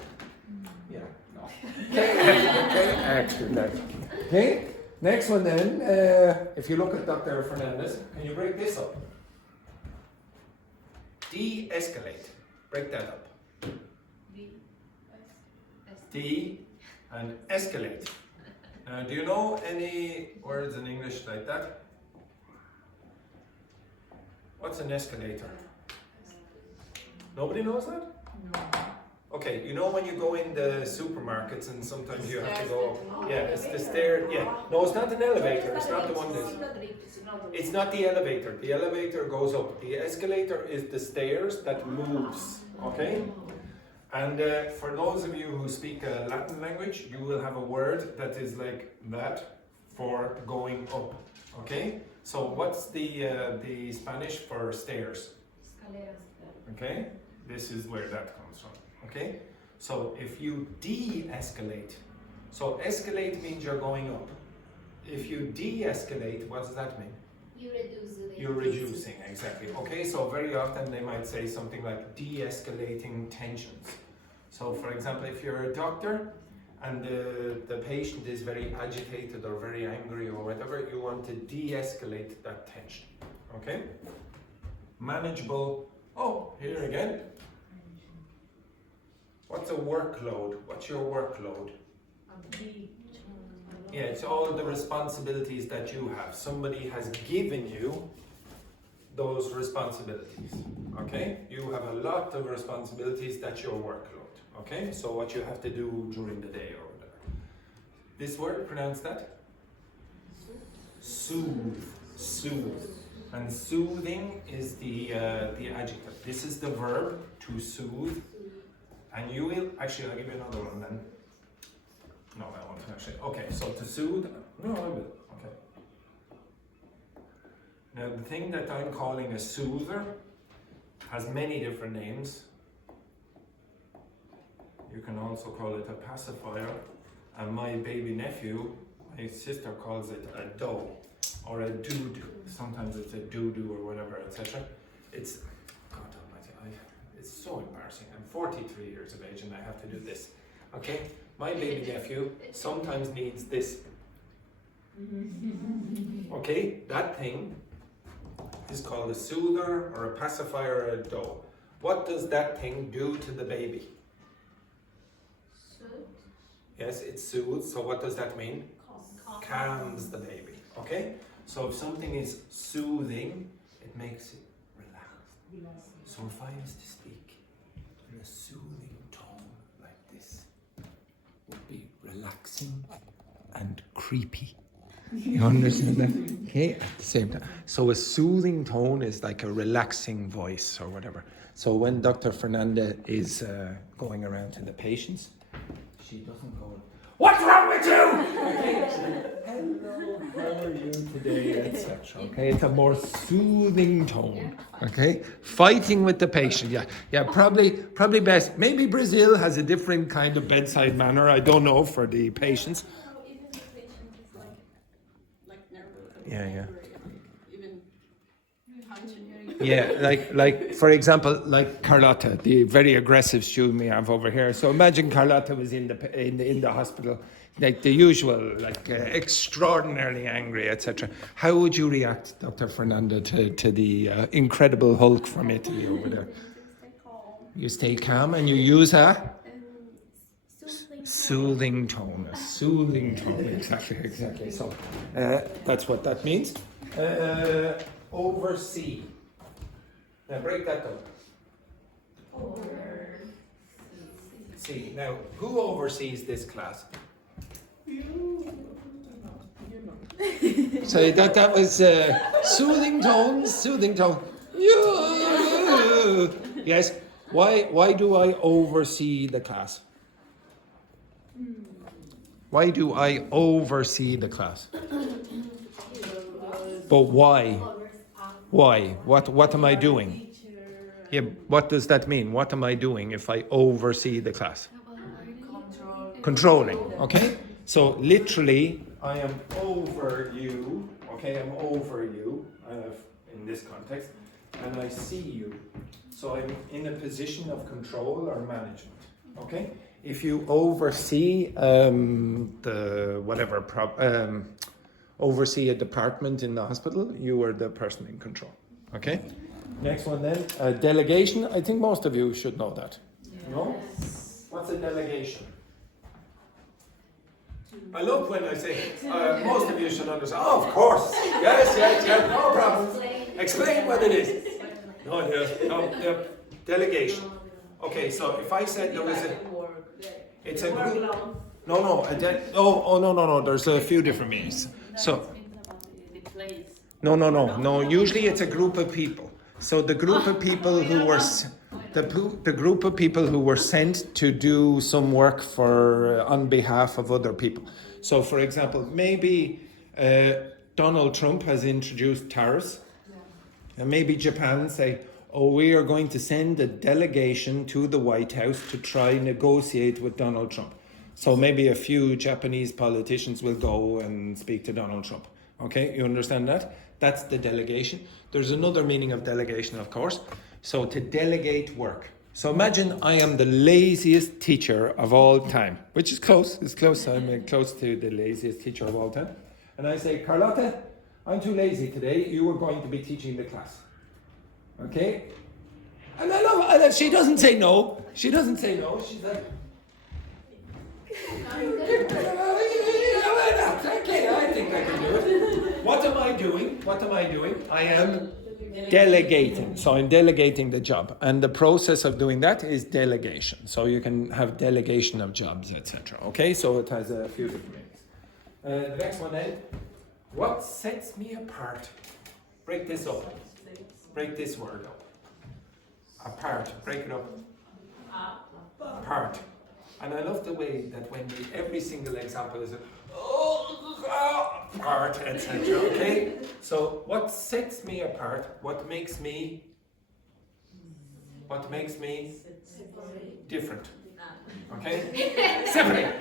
yeah, no. Okay, excellent. Okay? Next one then, if you look at Dr. Fernandez, can you break this up? De-escalate. Break that up. De and escalate. Now, do you know any words in English like that? What's an escalator? Nobody knows that? No. Okay, you know when you go in the supermarkets and sometimes you have to go up. Yeah, it's the stair. Yeah. No, it's not an elevator. It's not the one that's... It's not the elevator. The elevator goes up. The escalator is the stairs that moves. Okay? And for those of you who speak a Latin language, you will have a word that is like that for going up. Okay? So what's the Spanish for stairs? Okay? This is where that comes from. Okay? So if you de-escalate, so escalate means you're going up. If you de-escalate, what does that mean? You reduce the You're reducing, exactly. Okay, so very often they might say something like de-escalating tensions. So for example, if you're a doctor and the patient is very agitated or very angry or whatever, you want to de-escalate that tension. Okay? Manageable. Oh, here again. What's a workload? What's your workload? Yeah, it's all the responsibilities that you have. Somebody has given you those responsibilities. Okay? You have a lot of responsibilities. That's your workload. Okay? So what you have to do during the day or whatever. This word, pronounce that? Soothe. Soothe. And soothing is the adjective. This is the verb, to soothe. And you will, actually I'll give you another one then. No, I won't actually. Okay, so to soothe, no, I will. Okay. Now the thing that I'm calling a soother has many different names. You can also call it a pacifier. And my baby nephew, my sister calls it a doe or a doo-doo. Sometimes it's a doo-doo or whatever, etc. It's, God almighty, it's so embarrassing. I'm 43 years of age and I have to do this. Okay? My baby nephew sometimes needs this. Okay, that thing is called a soother or a pacifier or a doe. What does that thing do to the baby? Soothe. Yes, it soothes. So what does that mean? Calms the baby. Okay? So if something is soothing, it makes it relaxed. So if I was to speak in a soothing tone like this, would be relaxing and creepy. You understand that? Okay, at the same time. So a soothing tone is like a relaxing voice or whatever. So when Dr. Fernanda is going around to the patients, she doesn't go, "What's wrong with you?" Okay, "Hello, how are you today?" etc. Okay, it's a more soothing tone. Okay, fighting with the patient. Yeah, probably best. Maybe Brazil has a different kind of bedside manner. I don't know for the patients. Even the patient is like nervous. Yeah. Even punching. Yeah, like for example, like Carlotta, the very aggressive student we have over here. So imagine Carlotta was in the hospital, like the usual, like extraordinarily angry, etc. How would you react, Dr. Fernanda, to the incredible Hulk from Italy over there? You stay calm and you use a soothing tone. A soothing tone, exactly. So that's what that means. Oversee. Now break that down. See, now who oversees this class? So that was soothing tone. You. Yes. Why do I oversee the class? Why do I oversee the class? But why? Why? What am I doing? Yeah, what does that mean? What am I doing if I oversee the class? Controlling, okay? So literally, I am over you, okay? I'm over you, in this context, and I see you. So I'm in a position of control or management, okay? If you oversee oversee a department in the hospital, you are the person in control. Okay? Next one then, delegation. I think most of you should know that. No? What's a delegation? I love when I say, most of you should understand. Oh, of course. Yes, no problem. Explain what it is. No, delegation. Okay, so if I said there was it's a group. No. There's a few different meanings. So, no. Usually it's a group of people. So the group of people who were, the group of people who were sent to do some work for on behalf of other people. So, for example, maybe Donald Trump has introduced tariffs, and maybe Japan say, "Oh, we are going to send a delegation to the White House to try negotiate with Donald Trump." So maybe a few Japanese politicians will go and speak to Donald Trump. Okay, you understand that? That's the delegation. There's another meaning of delegation, of course. So to delegate work. So imagine I am the laziest teacher of all time, which is close. It's close. I'm close to the laziest teacher of all time. And I say, "Carlotta, I'm too lazy today. You are going to be teaching the class." Okay? And I love she doesn't say no. She doesn't say no. She's like, "Okay, I think I can do it." What am I doing? I am delegating. So I'm delegating the job. And the process of doing that is delegation. So you can have delegation of jobs, etc. Okay, so it has a few different meanings. The next one then. What sets me apart? Break this up. Break this word up. Apart. Break it up. Apart. And I love the way that when every single example is apart, etc. Okay? So what sets me apart? What makes me different? Okay? Separate.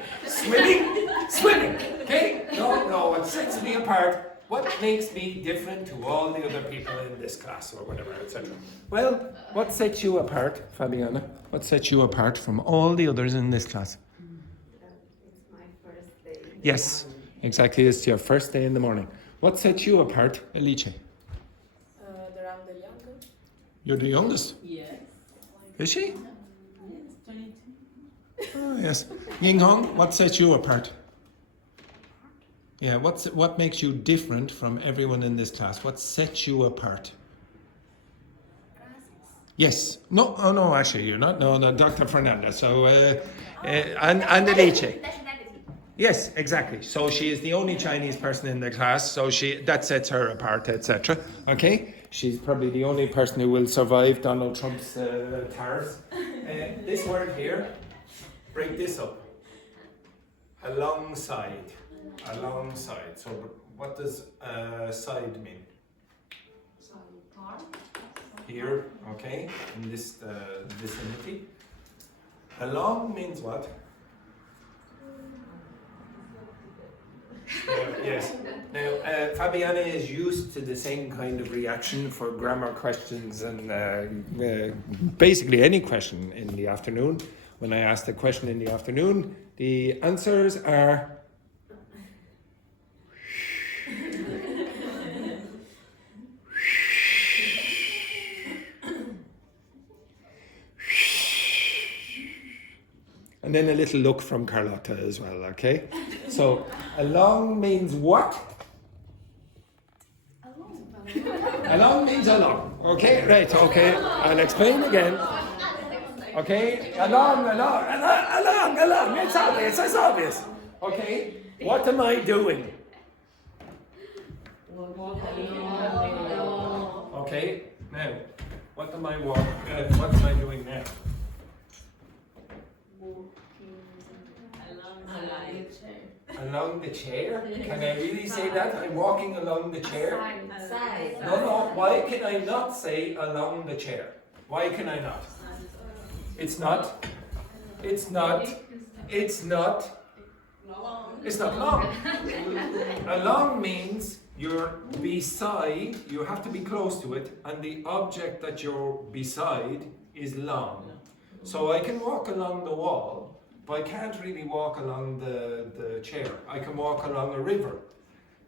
Swimming. Okay? No, what sets me apart? What makes me different to all the other people in this class or whatever, etc. Well, what sets you apart, Fabiola? What sets you apart from all the others in this class? It's my first day. Yes, exactly. It's your first day in the morning. What sets you apart, Alice? That I'm the youngest. You're the youngest. Yes. Is she? Yes, 22. Oh, yes. Ying Hong, what sets you apart? Yeah, what makes you different from everyone in this class? What sets you apart? Yes. No, oh no, actually you're not. No, Dr. Fernanda. So, and Alice. Yes, exactly. So she is the only Chinese person in the class, so that sets her apart, etc. Okay? She's probably the only person who will survive Donald Trump's tariffs. This word here, break this up. Alongside. So what does side mean? Here, okay, in this vicinity. Along means what? Yes. Now, Fabiana is used to the same kind of reaction for grammar questions and basically any question in the afternoon. When I ask the question in the afternoon, the answers are and then a little look from Carlotta as well, okay? So, along means what? Along means along. Okay, right, okay. I'll explain again. Okay, along. It's obvious. Okay, what am I doing? Okay, now, what am I doing now? Along the chair? Can I really say that? I'm walking along the chair? Side. No, why can I not say along the chair? Why can I not? It's not long. Along means you're beside, you have to be close to it, and the object that you're beside is long. So I can walk along the wall, but I can't really walk along the chair. I can walk along a river.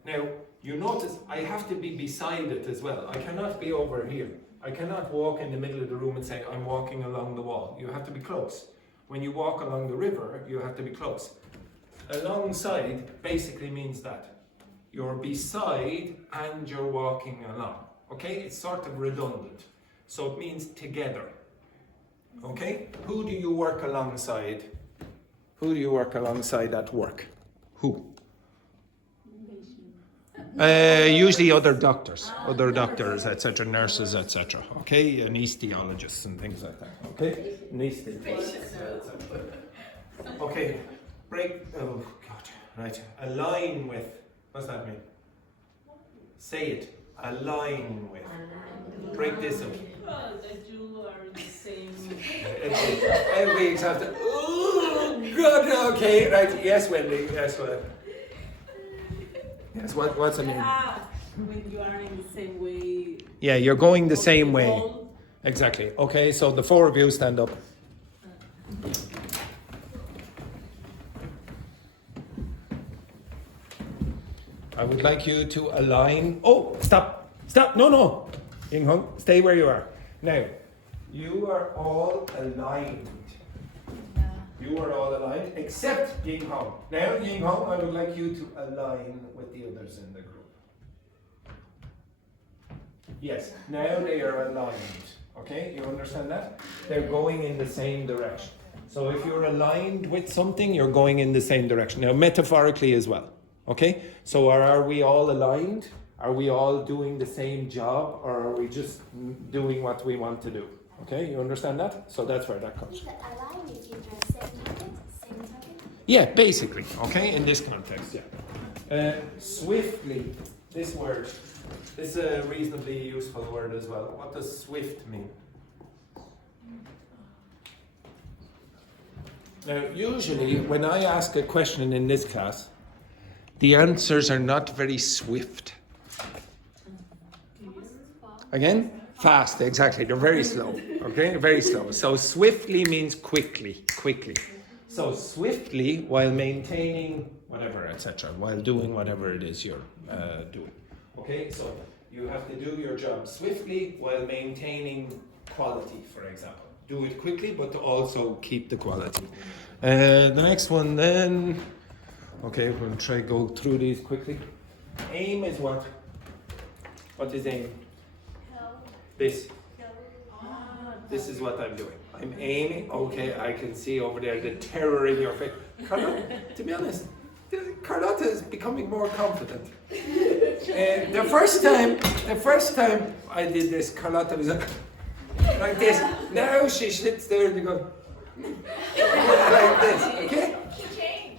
Now, you notice I have to be beside it as well. I cannot be over here. I cannot walk in the middle of the room and say, I'm walking along the wall. You have to be close. When you walk along the river, you have to be close. Alongside basically means that. You're beside and you're walking along. Okay? It's sort of redundant. So it means together. Okay? Who do you work alongside? Who do you work alongside at work? Who? Usually other doctors, etc., nurses, etc. Okay, anesthesiologists and things like that. Okay, anesthesiologists. Okay, break. Oh God, right. Align with. What's that mean? Say it. Align with. Break this up. That you are the same. Every example. Oh God. Okay, right. Yes, Wendy. Yes, what? Yes, what's the mean? When you are in the same way. Yeah, you're going the same way. All. Exactly. Okay, so the four of you stand up. I would like you to align. Oh, stop. Stop. No. Ying Hong, stay where you are. Now, you are all aligned. You are all aligned except Ying Hong. Now, Ying Hong, I would like you to align with the others in the group. Yes, now they are aligned. Okay, you understand that? They're going in the same direction. So if you're aligned with something, you're going in the same direction. Now, metaphorically as well. Okay, so are we all aligned? Are we all doing the same job, or are we just doing what we want to do? Okay, you understand that? So that's where that comes from. Align with the same target? Yeah, basically. Okay, in this context, yeah. Swiftly, this word. This is a reasonably useful word as well. What does swift mean? Now, usually, when I ask a question in this class, the answers are not very swift. Again? Fast, exactly. They're very slow. Okay? Very slow. So swiftly means quickly. So swiftly while maintaining whatever, etc. While doing whatever it is you're doing. Okay? So you have to do your job swiftly while maintaining quality, for example. Do it quickly, but also keep the quality. The next one then. Okay, we're going to try to go through these quickly. Aim is what? What is aim? This. This is what I'm doing. I'm aiming. Okay, I can see over there the terror in your face. Carlotta, to be honest, Carlotta is becoming more confident. The first time I did this, Carlotta was like this. Now she sits there and goes like this. Okay.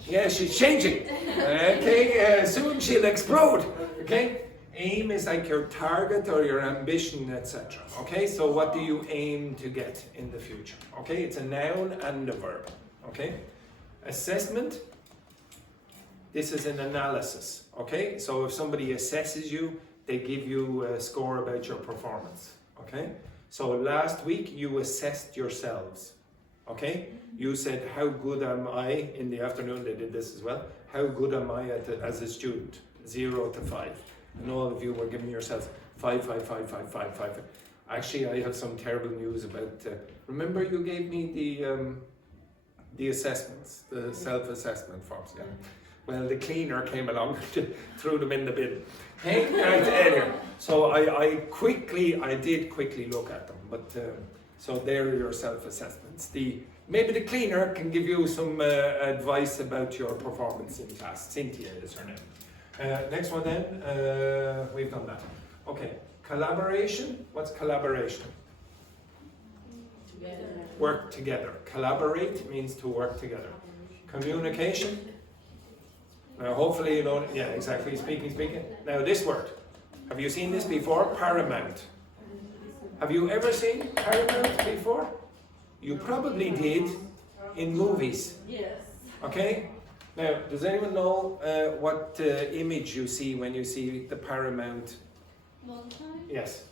Yeah, she's changing. Okay, soon she'll explode. Okay, aim is like your target or your ambition, etc. Okay, so what do you aim to get in the future? Okay, it's a noun and a verb. Okay, assessment. This is an analysis. Okay, so if somebody assesses you, they give you a score about your performance. Okay, so last week you assessed yourselves. Okay, you said, how good am I? In the afternoon they did this as well. How good am I as a student? 0 to 5. And all of you were giving yourselves 5, 5, 5, 5, 5, 5. Actually, I have some terrible news about. Remember, you gave me the assessments, the self-assessment forms. Yeah. Well, the cleaner came along, threw them in the bin. Hey, anyway, so I did quickly look at them, but. So there are your self-assessments. Maybe the cleaner can give you some advice about your performance in class. Cynthia is her name. Next one then, we've done that. Okay, collaboration. What's collaboration? Together. Work together. Collaborate means to work together. Communication. Now hopefully you know, yeah, exactly, speaking. Now this word, have you seen this before? Paramount. Have you ever seen paramount before? You probably did in movies. Yes. Okay? Now, does anyone know what image you see when you see the paramount? Yes.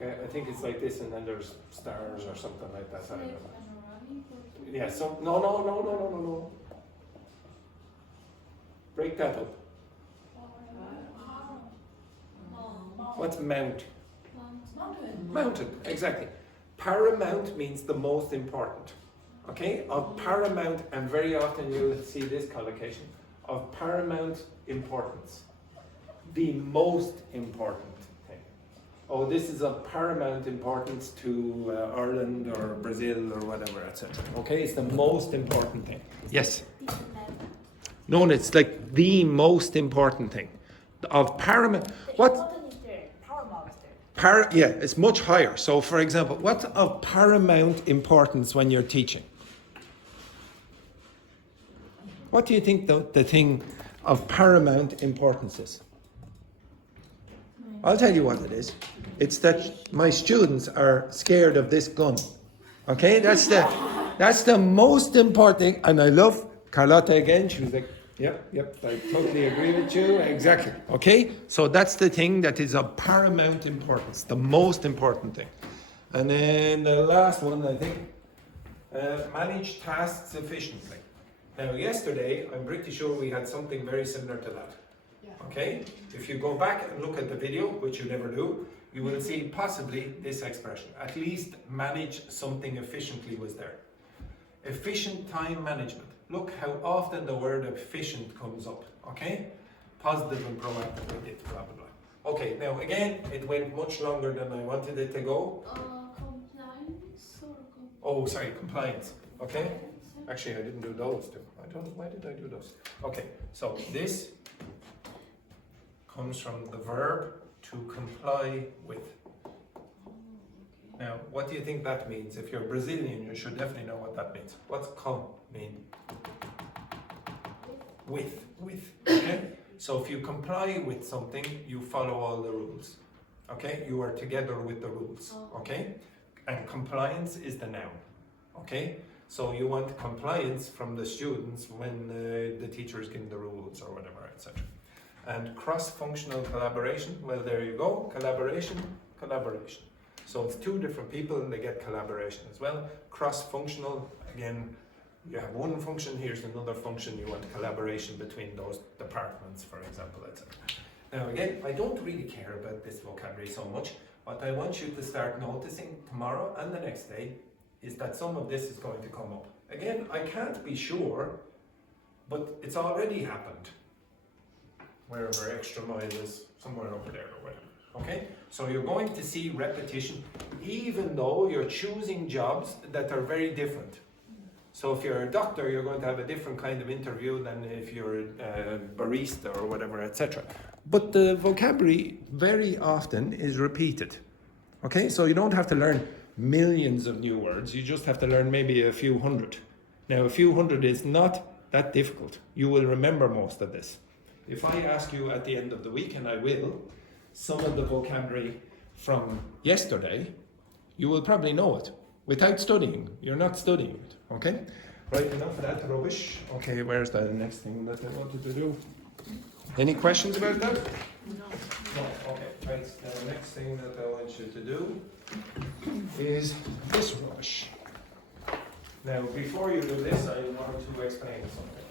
Okay, I think it's like this and then there's stars or something like that. I don't know. Yeah, so, no. Break that up. What's mount? Mountain, exactly. Paramount means the most important. Okay, of paramount, and very often you'll see this collocation of paramount importance. The most important thing. Oh, this is of paramount importance to Ireland or Brazil or whatever, etc. Okay, it's the most important thing. Yes. No, it's like the most important thing. of paramount. The What? important is there. Paramount is there. Yeah, it's much higher. So, for example, what's of paramount importance when you're teaching? What do you think the thing of paramount importance is? I'll tell you what it is. It's that my students are scared of this gun. Okay, that's the most important thing. And I love Carlotta again. She was like, yep, I totally agree with you. Exactly. Okay, so that's the thing that is of paramount importance, the most important thing. And then the last one, I think, manage tasks efficiently. Now, yesterday, I'm pretty sure we had something very similar to that. Okay? If you go back and look at the video, which you never do, you will see possibly this expression. At least manage something efficiently was there. Efficient time management. Look how often the word efficient comes up. Okay? Positive and proactive with it, blah, blah, blah. Okay, now again, it went much longer than I wanted it to go. Compliance or Oh, sorry, compliance. Okay? Actually, I didn't do those two. Why did I do those? Okay, so this comes from the verb to comply with. Now, what do you think that means? If you're Brazilian, you should definitely know what that means. What's com mean? With, okay? So if you comply with something, you follow all the rules, okay? You are together with the rules, okay? And compliance is the noun, okay? So you want compliance from the students when the teacher is giving the rules or whatever, etc. And cross-functional collaboration, well, there you go. Collaboration. So it's two different people and they get collaboration as well. Cross-functional, again, you have one function, here's another function, you want collaboration between those departments, for example, etc. Now again, I don't really care about this vocabulary so much. What I want you to start noticing tomorrow and the next day is that some of this is going to come up. Again, I can't be sure, but it's already happened. Wherever extra mile is, somewhere over there or whatever. Okay? So you're going to see repetition, even though you're choosing jobs that are very different. So if you're a doctor, you're going to have a different kind of interview than if you're a barista or whatever, etc. But the vocabulary very often is repeated. Okay? So you don't have to learn millions of new words, you just have to learn maybe a few hundred. Now, a few hundred is not that difficult. You will remember most of this. If I ask you at the end of the week, and I will, some of the vocabulary from yesterday, you will probably know it without studying. You're not studying it, okay? Right, enough of that rubbish. Okay, where's the next thing that I wanted to do? Any questions about that? No. Okay, right. The next thing that I want you to do is this rubbish. Now, before you do this, I want to explain something.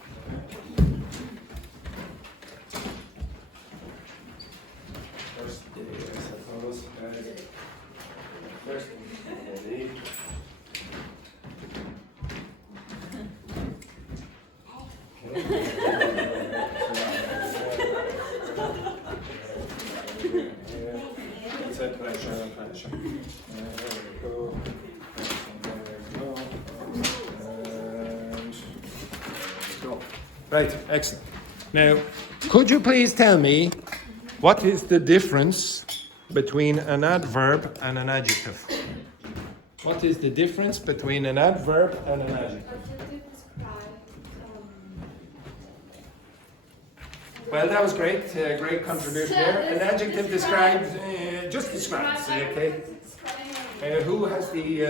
First, I suppose, first, it's a pleasure. There we go. And go. Right, excellent. Now, could you please tell me what is the difference between an adverb and an adjective? What is the difference between an adverb and an adjective? adjective describe. Well, that was great. Great contribution there. An adjective describes, just describes, okay? Who has the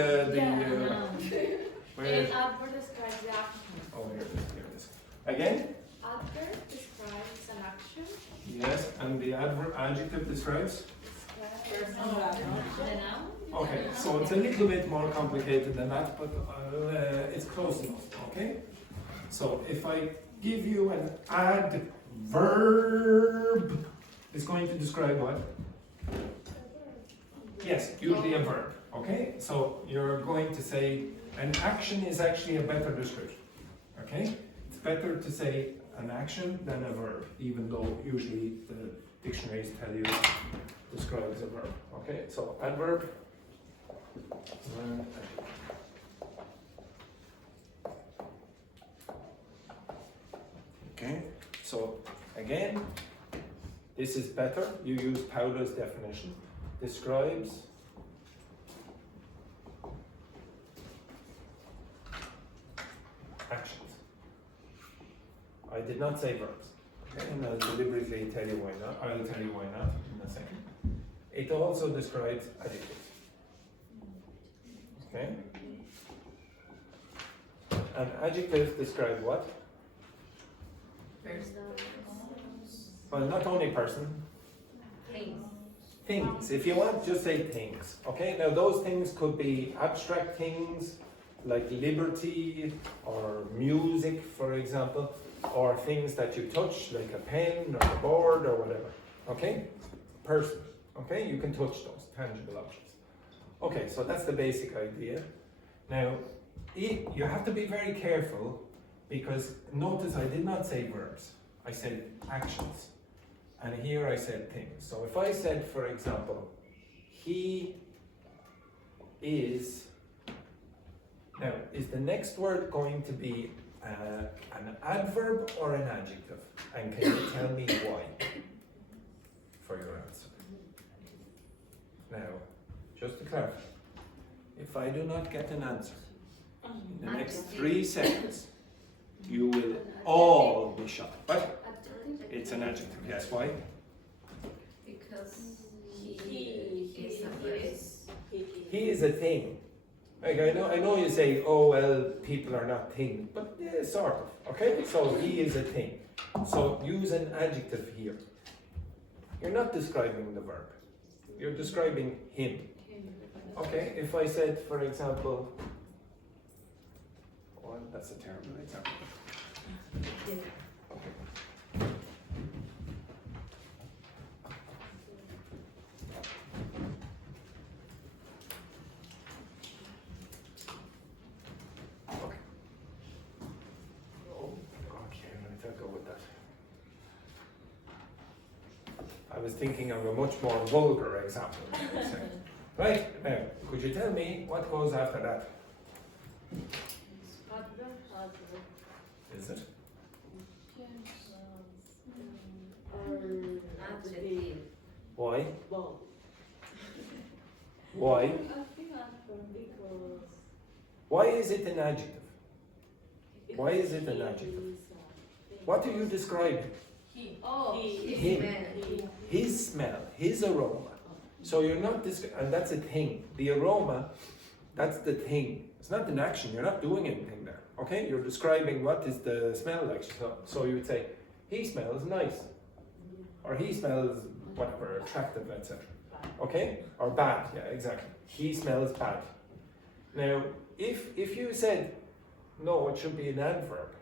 where is And adverb describes the action. oh, here it is. Again? Adverb describes an action. Yes, and the adjective describes? The noun. Okay, so it's a little bit more complicated than that, but it's close enough, okay? So if I give you an adverb, it's going to describe what? Yes, usually a verb, okay? So you're going to say an action is actually a better description, okay? It's better to say an action than a verb, even though usually the dictionaries tell you describes a verb, okay? So adverb. Okay, so again, This is better. You use Paula's definition. Describes actions. I did not say verbs. Okay, and I'll deliberately tell you why not. I'll tell you why not in a second. It also describes adjectives. Okay? An adjective describes what? Well, not only person. Things. Things. If you want, just say things. Okay? Now, those things could be abstract things like liberty or music, for example, or things that you touch, like a pen or a board or whatever. Okay? Person. Okay? You can touch those tangible objects. Okay, so that's the basic idea. Now, you have to be very careful because notice I did not say verbs. I said actions. And here I said things. So if I said, for example, he is, now, is the next word going to be an adverb or an adjective? And can you tell me why for your answer? Now, just to clarify, if I do not get an answer in the next 3 seconds, you will all be shocked. But it's an adjective, yes, why? Because he is a place. He is a thing. Like I know you say, oh well, people are not things, but yeah, sort of. Okay, so he is a thing. So use an adjective here. You're not describing the verb. You're describing him. Okay, if I said, for example, well, that's a terrible example. I was thinking of a much more vulgar example. Right, now, could you tell me what goes after that? Is it? Adjective. Why? Why? Why is it an adjective? Why is it an adjective? What are you describing? Him. His smell, his aroma. So you're not and that's a thing. The aroma, that's the thing. It's not an action. You're not doing anything there. Okay? You're describing what is the smell like. So you would say, he smells nice. Or he smells whatever, attractive, etc. Okay? Or bad. Yeah, exactly. He smells bad. Now, if you said, no, it should be an adverb,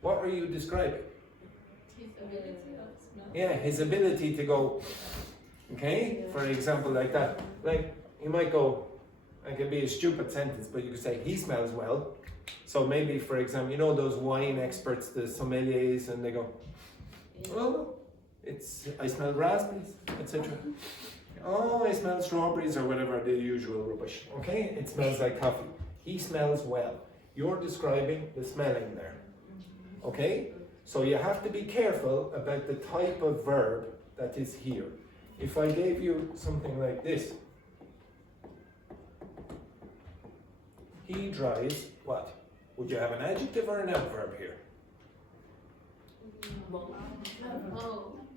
what are you describing? Yeah, his ability to go, okay? For example, like that. Like, you might go, it could be a stupid sentence, but you could say, he smells well. So maybe, for example, you know those wine experts, the sommeliers, and they go, oh, I smell raspberries, etc. Oh, I smell strawberries or whatever, the usual rubbish. Okay, it smells like coffee. He smells well. You're describing the smelling there. Okay? So you have to be careful about the type of verb that is here. If I gave you something like this, he drives what? Would you have an adjective or an adverb here?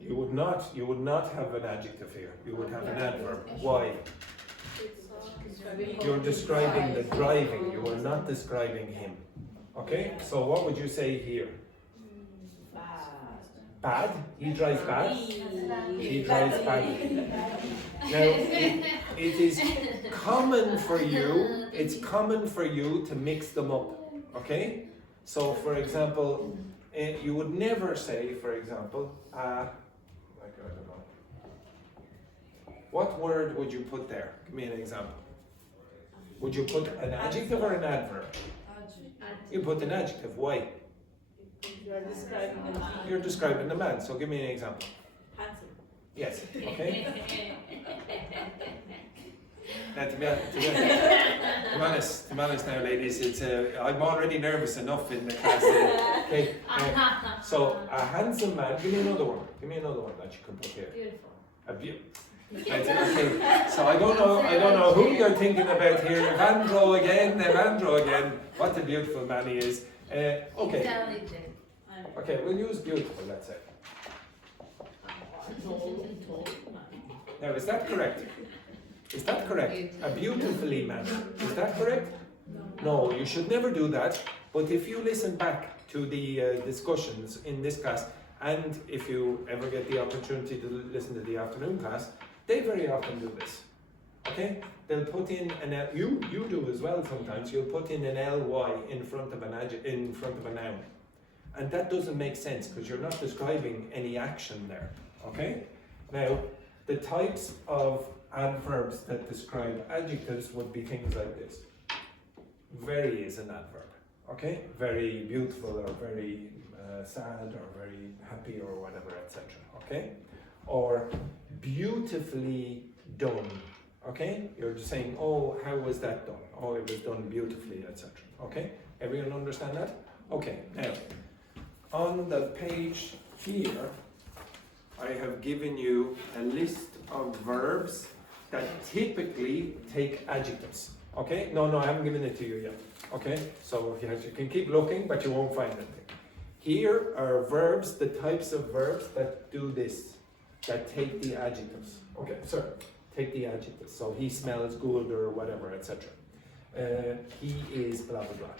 You would not have an adjective here. You would have an adverb. Why? You're describing the driving. You are not describing him. Okay? So what would you say here? Bad? He drives bad? He drives bad. Now, it is common for you, it's common for you to mix them up. Okay? So, for example, you would never say, for example, I don't know. What word would you put there? Give me an example. Would you put an adjective or an adverb? You put an adjective. Why? You're describing the man. So give me an example. Handsome. Yes. Okay. To be honest now, ladies, it's I'm already nervous enough in the class. Okay. So a handsome man. Give me another one. Give me another one that you can put here. Beautiful. A Right, okay. So I don't know who you're thinking about here. Evandro again. What a beautiful man he is. Okay. Intelligent. Okay, we'll use beautiful, let's say. Now, is that correct? Is that correct? A beautifully man. Is that correct? No, you should never do that. But if you listen back to the discussions in this class, and if you ever get the opportunity to listen to the afternoon class, they very often do this. Okay? They'll put in an L. You do as well sometimes. You'll put in an ly in front of a noun, and that doesn't make sense because you're not describing any action there. Okay? Now, the types of adverbs that describe adjectives would be things like this. Very is an adverb. Okay? Very beautiful or very sad or very happy or whatever, etc. Okay? Or beautifully done. Okay? You're just saying, oh, how was that done? Oh, it was done beautifully, etc. Okay? Everyone understand that? Okay, now, on the page here, I have given you a list of verbs that typically take adjectives. Okay? No, I haven't given it to you yet. Okay? So if you can keep looking, but you won't find anything. Here are verbs, the types of verbs that do this, that take the adjectives. Okay, sir, take the adjectives. So he smells good or whatever, etc. He is blah, blah, blah.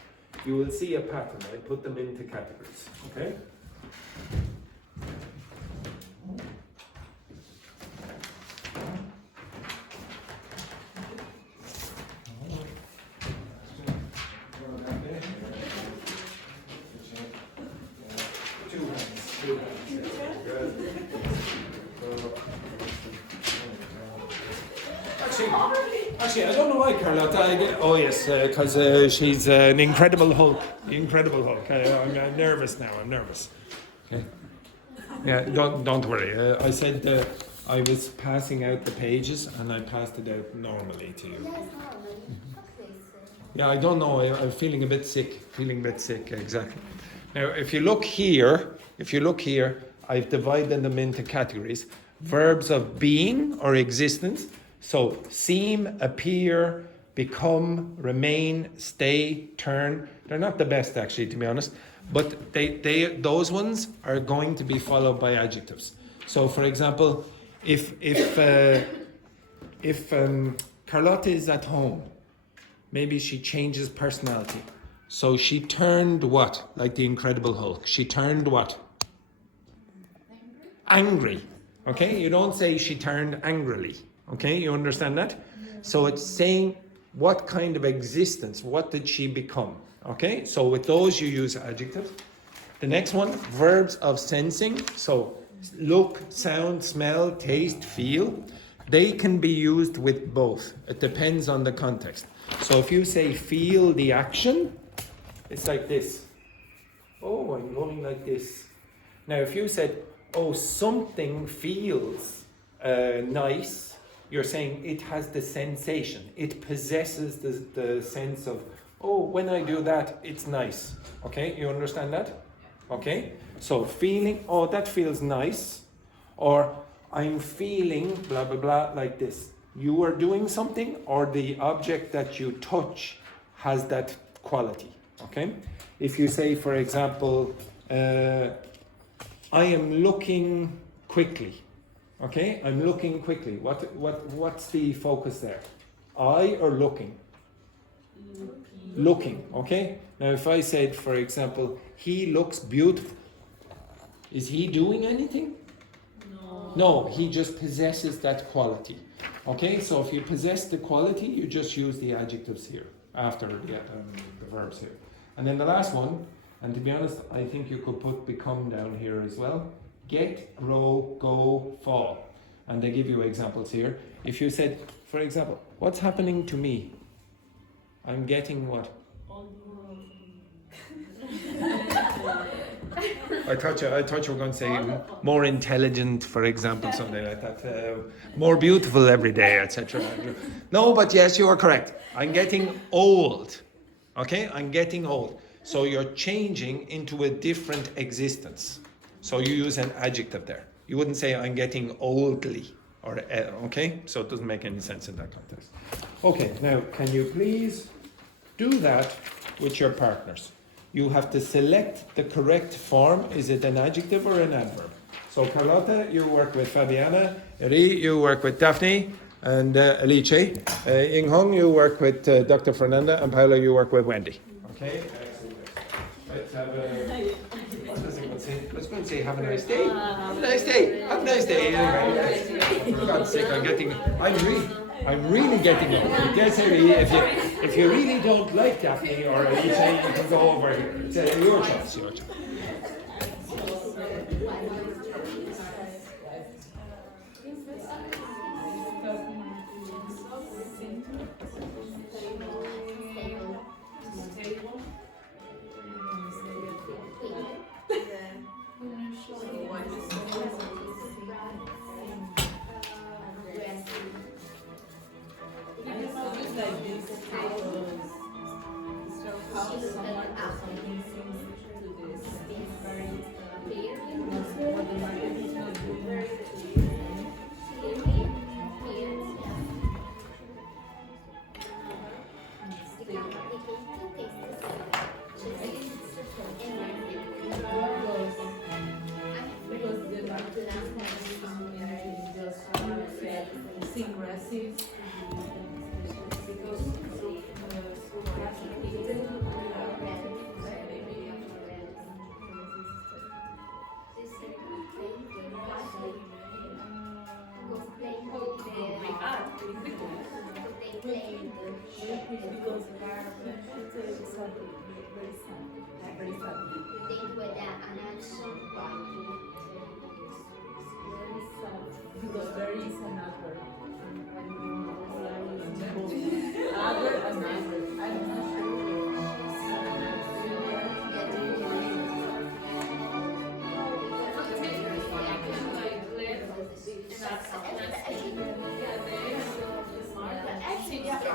You will see a pattern. I put them into categories. Okay? Actually, I don't know why, Carlotta. Oh yes, because she's an incredible Hulk. Incredible Hulk. I'm nervous now. I'm nervous. Okay. Yeah, don't worry. I said I was passing out the pages, and I passed it out normally to you. Yeah, I don't know. I'm feeling a bit sick. Exactly. Now, if you look here, I've divided them into categories. Verbs of being or existence. So, seem, appear, become, remain, stay, turn. They're not the best, actually, to be honest. But those ones are going to be followed by adjectives. So, for example, if Carlotta is at home, maybe she changes personality. So she turned what? Like the Incredible Hulk. She turned what? Angry. Okay? You don't say she turned angrily. Okay? You understand that? So it's saying what kind of existence, what did she become? Okay? So with those you use adjectives. The next one, verbs of sensing. So look, sound, smell, taste, feel. They can be used with both. It depends on the context. So if you say feel the action, it's like this. Oh, I'm going like this. Now if you said, oh, something feels nice, you're saying it has the sensation. It possesses the sense of, oh, when I do that, it's nice. Okay, you understand that? Okay, so feeling, oh, that feels nice. Or I'm feeling blah, blah, blah, like this. You are doing something, or the object that you touch has that quality. Okay? If you say, for example, I am looking quickly. Okay? I'm looking quickly. What's the focus there? I or looking? Looking. Okay? Now if I said, for example, he looks beautiful. Is he doing anything? No, he just possesses that quality. Okay, so if you possess the quality, you just use the adjectives here after the verbs here. And then the last one, and to be honest, I think you could put become down here as well. Get, grow, go, fall. And they give you examples here. If you said, for example, what's happening to me? I'm getting what? I thought you were going to say more intelligent, for example, something like that. More beautiful every day, etc. No, but yes, you are correct. I'm getting old. Okay, I'm getting old. So you're changing into a different existence. So you use an adjective there. You wouldn't say I'm getting oldly, or okay. So it doesn't make any sense in that context. Okay, now can you please do that with your partners? You have to select the correct form. Is it an adjective or an adverb? So Carlotta, you work with Fabiana. Ri, you work with Daphne and Alice. Ying Hong, you work with Dr. Fernanda, and Paolo, you work with Wendy. Okay. Let's have a. Let's go and say have a nice day. Have a nice day. Have a nice day. Anyway, for God's sake, I'm really getting old. Yes, if you really don't like Daphne or Alice, you can go over here. It's your choice. Your choice.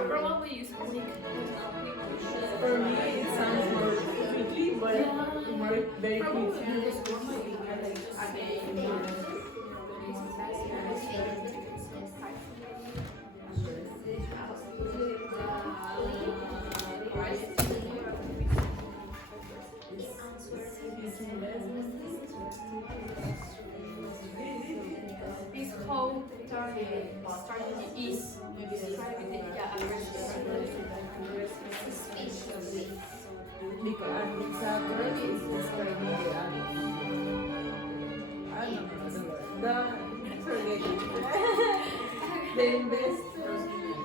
Probably use For me, it sounds more quickly, but more very quickly. This whole starting with is Because it's a verb is describing the adjective. I don't know. Forget it. The investor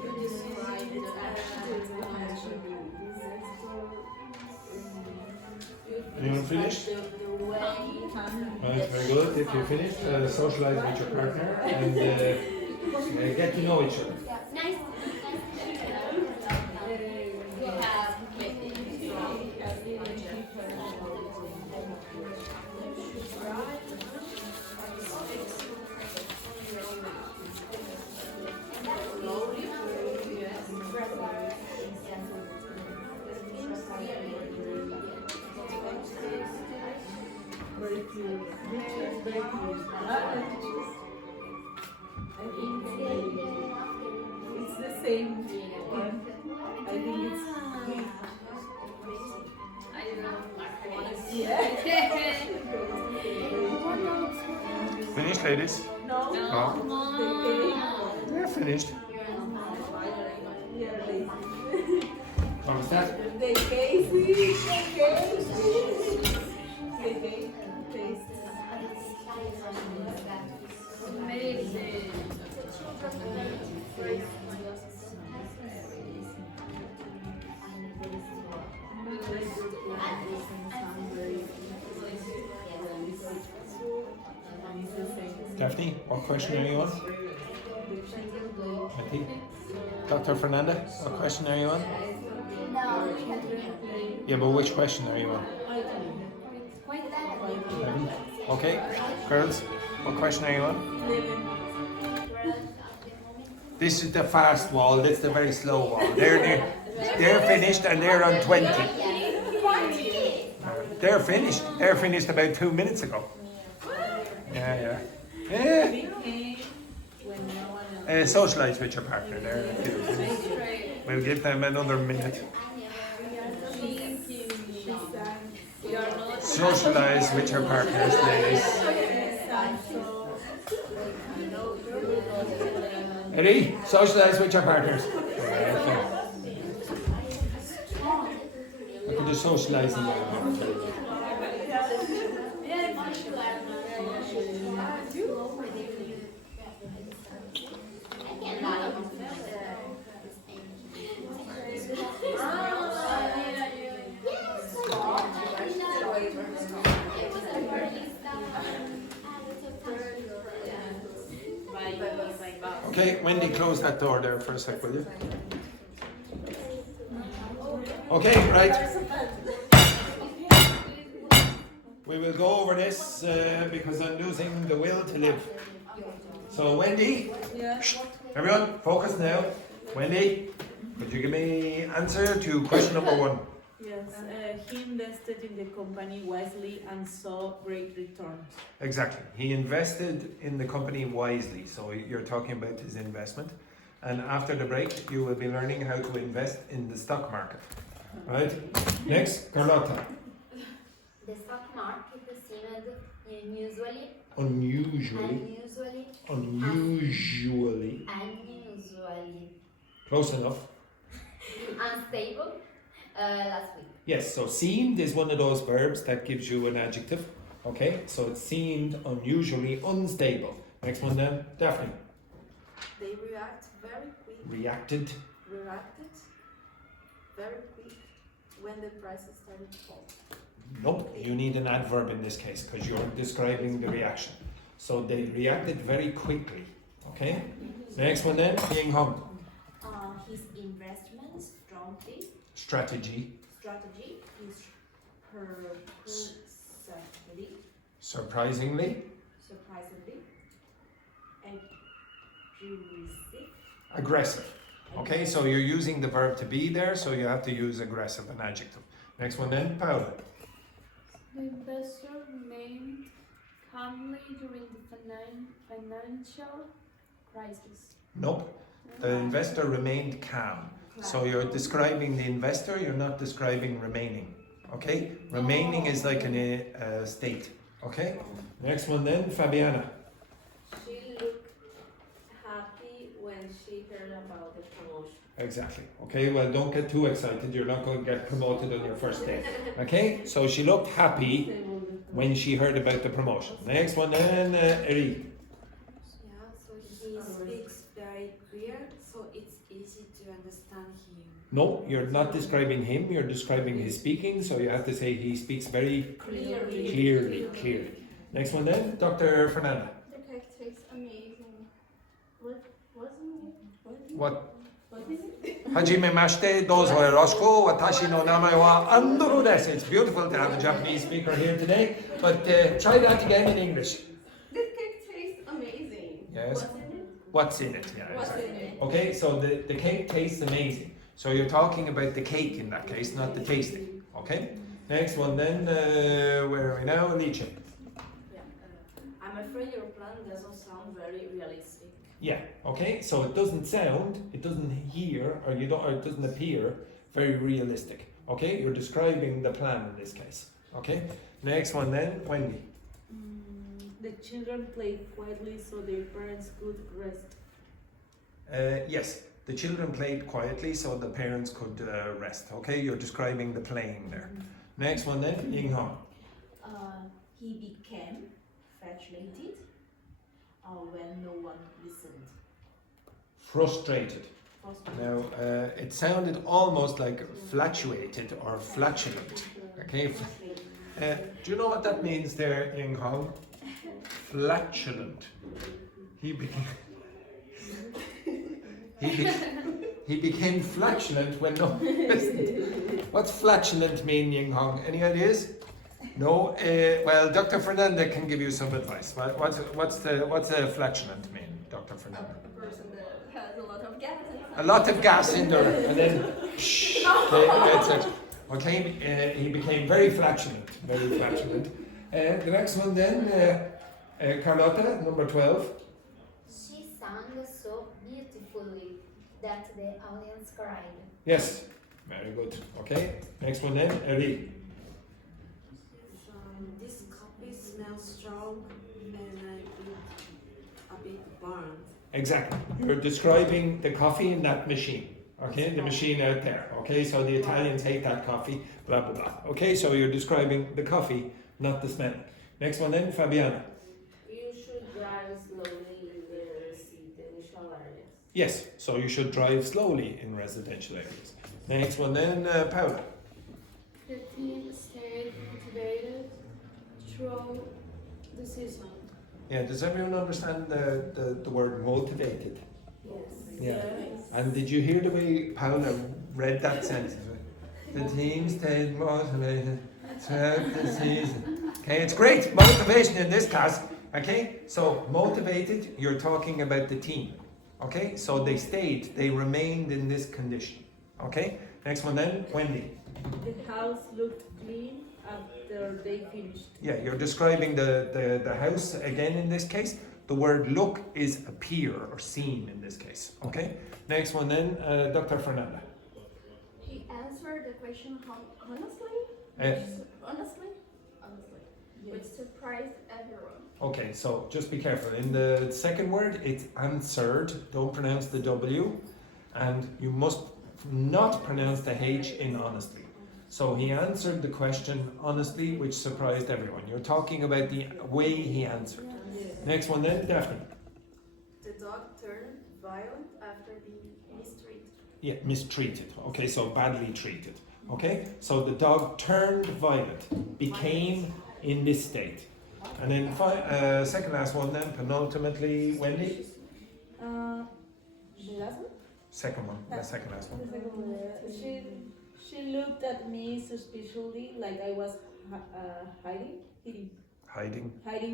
to describe the adjective. You finished? Very good. If you finished, socialize with your partner and get to know each other. nice. Very cute. Very cute. I think it's the same one. I think it's Finished, ladies? no. They're finished. What was that? The cases. Amazing. Daphne, what question are you on? I think. Dr. Fernanda, what question are you on? No. Yeah, but which question are you on? Quite that. Okay, girls, what question are you on? This is the fast wall, this is the very slow wall. They're finished and they're on 20. They're finished about 2 minutes ago. Yeah. Socialise with your partner there. We'll give them another minute. Socialise with your partners, ladies. Ready? Socialise with your partners. Look at the socialising. Okay, Wendy, close that door there for a sec, will you? Okay, right. We will go over this because I'm losing the will to live. So, Wendy, everyone, focus now. Wendy, could you give me answer to question number 1? Yes, he invested in the company wisely and saw great returns. Exactly. He invested in the company wisely. So you're talking about his investment. And after the break, you will be learning how to invest in the stock market. Right? Next, Carlotta. The stock market seemed unusually close enough. Unstable last week. Yes, so seemed is one of those verbs that gives you an adjective. Okay, so it seemed unusually unstable. Next one then, Daphne. They react very quick. Reacted. Very quick when the prices started to fall. Nope, you need an adverb in this case because you're describing the reaction. So they reacted very quickly. Okay, next one then, Ying Hong. His investment Strategy. is Surprisingly. Aggressive. Okay, so you're using the verb to be there, so you have to use aggressive, an adjective. Next one then, Paula. The investor remained calmly during the financial crisis. Nope. The investor remained calm. So you're describing the investor, you're not describing remaining. Okay? Remaining is like a state. Okay? Next one then, Fabiana. She looked happy when she heard about the promotion. Exactly. Okay, well, don't get too excited. You're not going to get promoted on your first day. Okay? So she looked happy when she heard about the promotion. Next one then, Eri. Yeah, so he speaks very clear, so it's easy to understand him. No, you're not describing him, you're describing his speaking, so you have to say he speaks very clearly. Next one then, Dr. Fernanda. The cake tastes amazing. What? Hajime mashite, dozo yoroshiku, watashi no namae wa Andrew desu. It's beautiful to have a Japanese speaker here today, but try that again in English. This cake tastes amazing. Yes. What's in it? What's in it? Yeah, What's in exactly. it? Okay, so the cake tastes amazing. So you're talking about the cake in that case, not the tasting. Okay? Next one then, where are we now? Alicia. I'm afraid your plan doesn't sound very realistic. Yeah, okay, so it doesn't sound, it doesn't hear, or it doesn't appear very realistic. Okay, you're describing the plan in this case. Okay, next one then, Wendy. The children played quietly so their parents could rest. Yes, the children played quietly so the parents could rest. Okay, you're describing the playing there. Next one then, Ying Hong. He became frustrated when no one listened. Frustrated. Now, it sounded almost like flatulated or flatulent. Okay, do you know what that means there, Ying Hong? Flatulent. He became flatulent when no one listened. What's flatulent mean, Ying Hong? Any ideas? No, well, Dr. Fernanda can give you some advice. What's a flatulent mean, Dr. Fernanda? A person that has a lot of gas inside. A lot of gas in there, and then okay, that's it. Okay, he became very flatulent, very flatulent. The next one then, Carlotta, number 12. She sang so beautifully that the audience cried. Yes, very good. Okay, next one then, Eri. This coffee smells strong and I feel a bit burned. Exactly. You're describing the coffee in that machine. Okay, the machine out there. Okay, so the Italians hate that coffee, blah blah blah. Okay, so you're describing the coffee, not the smell. Next one then, Fabiana. You should drive slowly in the residential areas. Yes, so you should drive slowly in residential areas. Next one then, Paula. The team stayed motivated through the season. Yeah, does everyone understand the word motivated? Yes. Yeah. And did you hear the way Paula read that sentence? The team stayed motivated throughout the season. Okay, it's great motivation in this class. Okay, so motivated, you're talking about the team. Okay, so they stayed, they remained in this condition. Okay, next one then, Wendy. The house looked clean after they finished. Yeah, you're describing the house again in this case. The word look is appear or seen in this case. Okay, next one then, Dr. Fernanda. He answered the question honestly. Honestly, which surprised everyone. Okay, so just be careful. In the second word, it's answered. Don't pronounce the W, and you must not pronounce the H in honestly. So he answered the question honestly, which surprised everyone. You're talking about the way he answered. Next one then, Daphne. The dog turned violent after being mistreated. Yeah, mistreated. Okay, so badly treated. Okay, so the dog turned violent, became in this state. And then second last one then, penultimately, Wendy. The last one? Second one, the second last one. The second one. She looked at me suspiciously, like I was hiding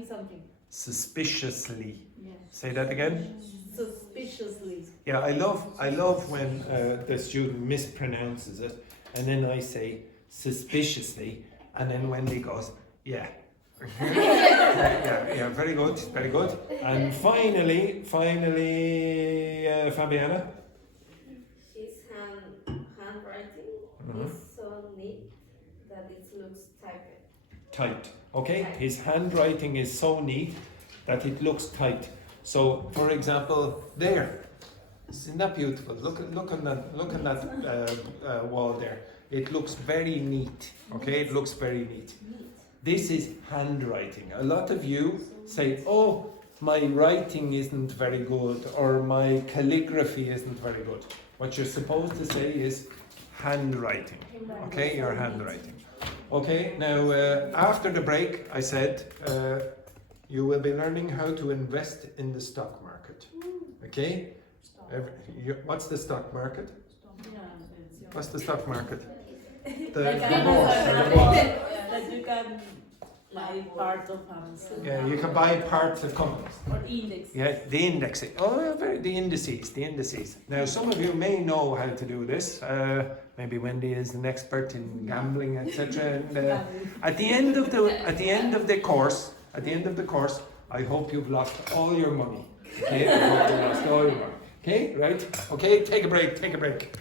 something. Suspiciously. Yes. Say that again. Suspiciously. Yeah, I love when the student mispronounces it, and then I say suspiciously, and then Wendy goes, yeah. yeah, very good, very good. And finally, Fabiana. His handwriting is so neat that it looks typed. Tight. Okay, his handwriting is so neat that it looks tight. So, for example, there. Isn't that beautiful? Look on that wall there. It looks very neat. Okay, it looks very neat. This is handwriting. A lot of you say, "Oh, my writing isn't very good," or "My calligraphy isn't very good." What you're supposed to say is handwriting. Okay, your handwriting. Okay, now after the break, I said you will be learning how to invest in the stock market. Okay? What's the stock market? What's the stock market? The bourse. That you can buy part of Yeah, you can buy parts of companies. or index. Yeah, the index. Oh, the indices. Now, some of you may know how to do this. Maybe Wendy is an expert in gambling, etc. And at the end of the course, I hope you've lost all your money. Okay, I hope you lost all your money. Okay, right? Okay, take a break.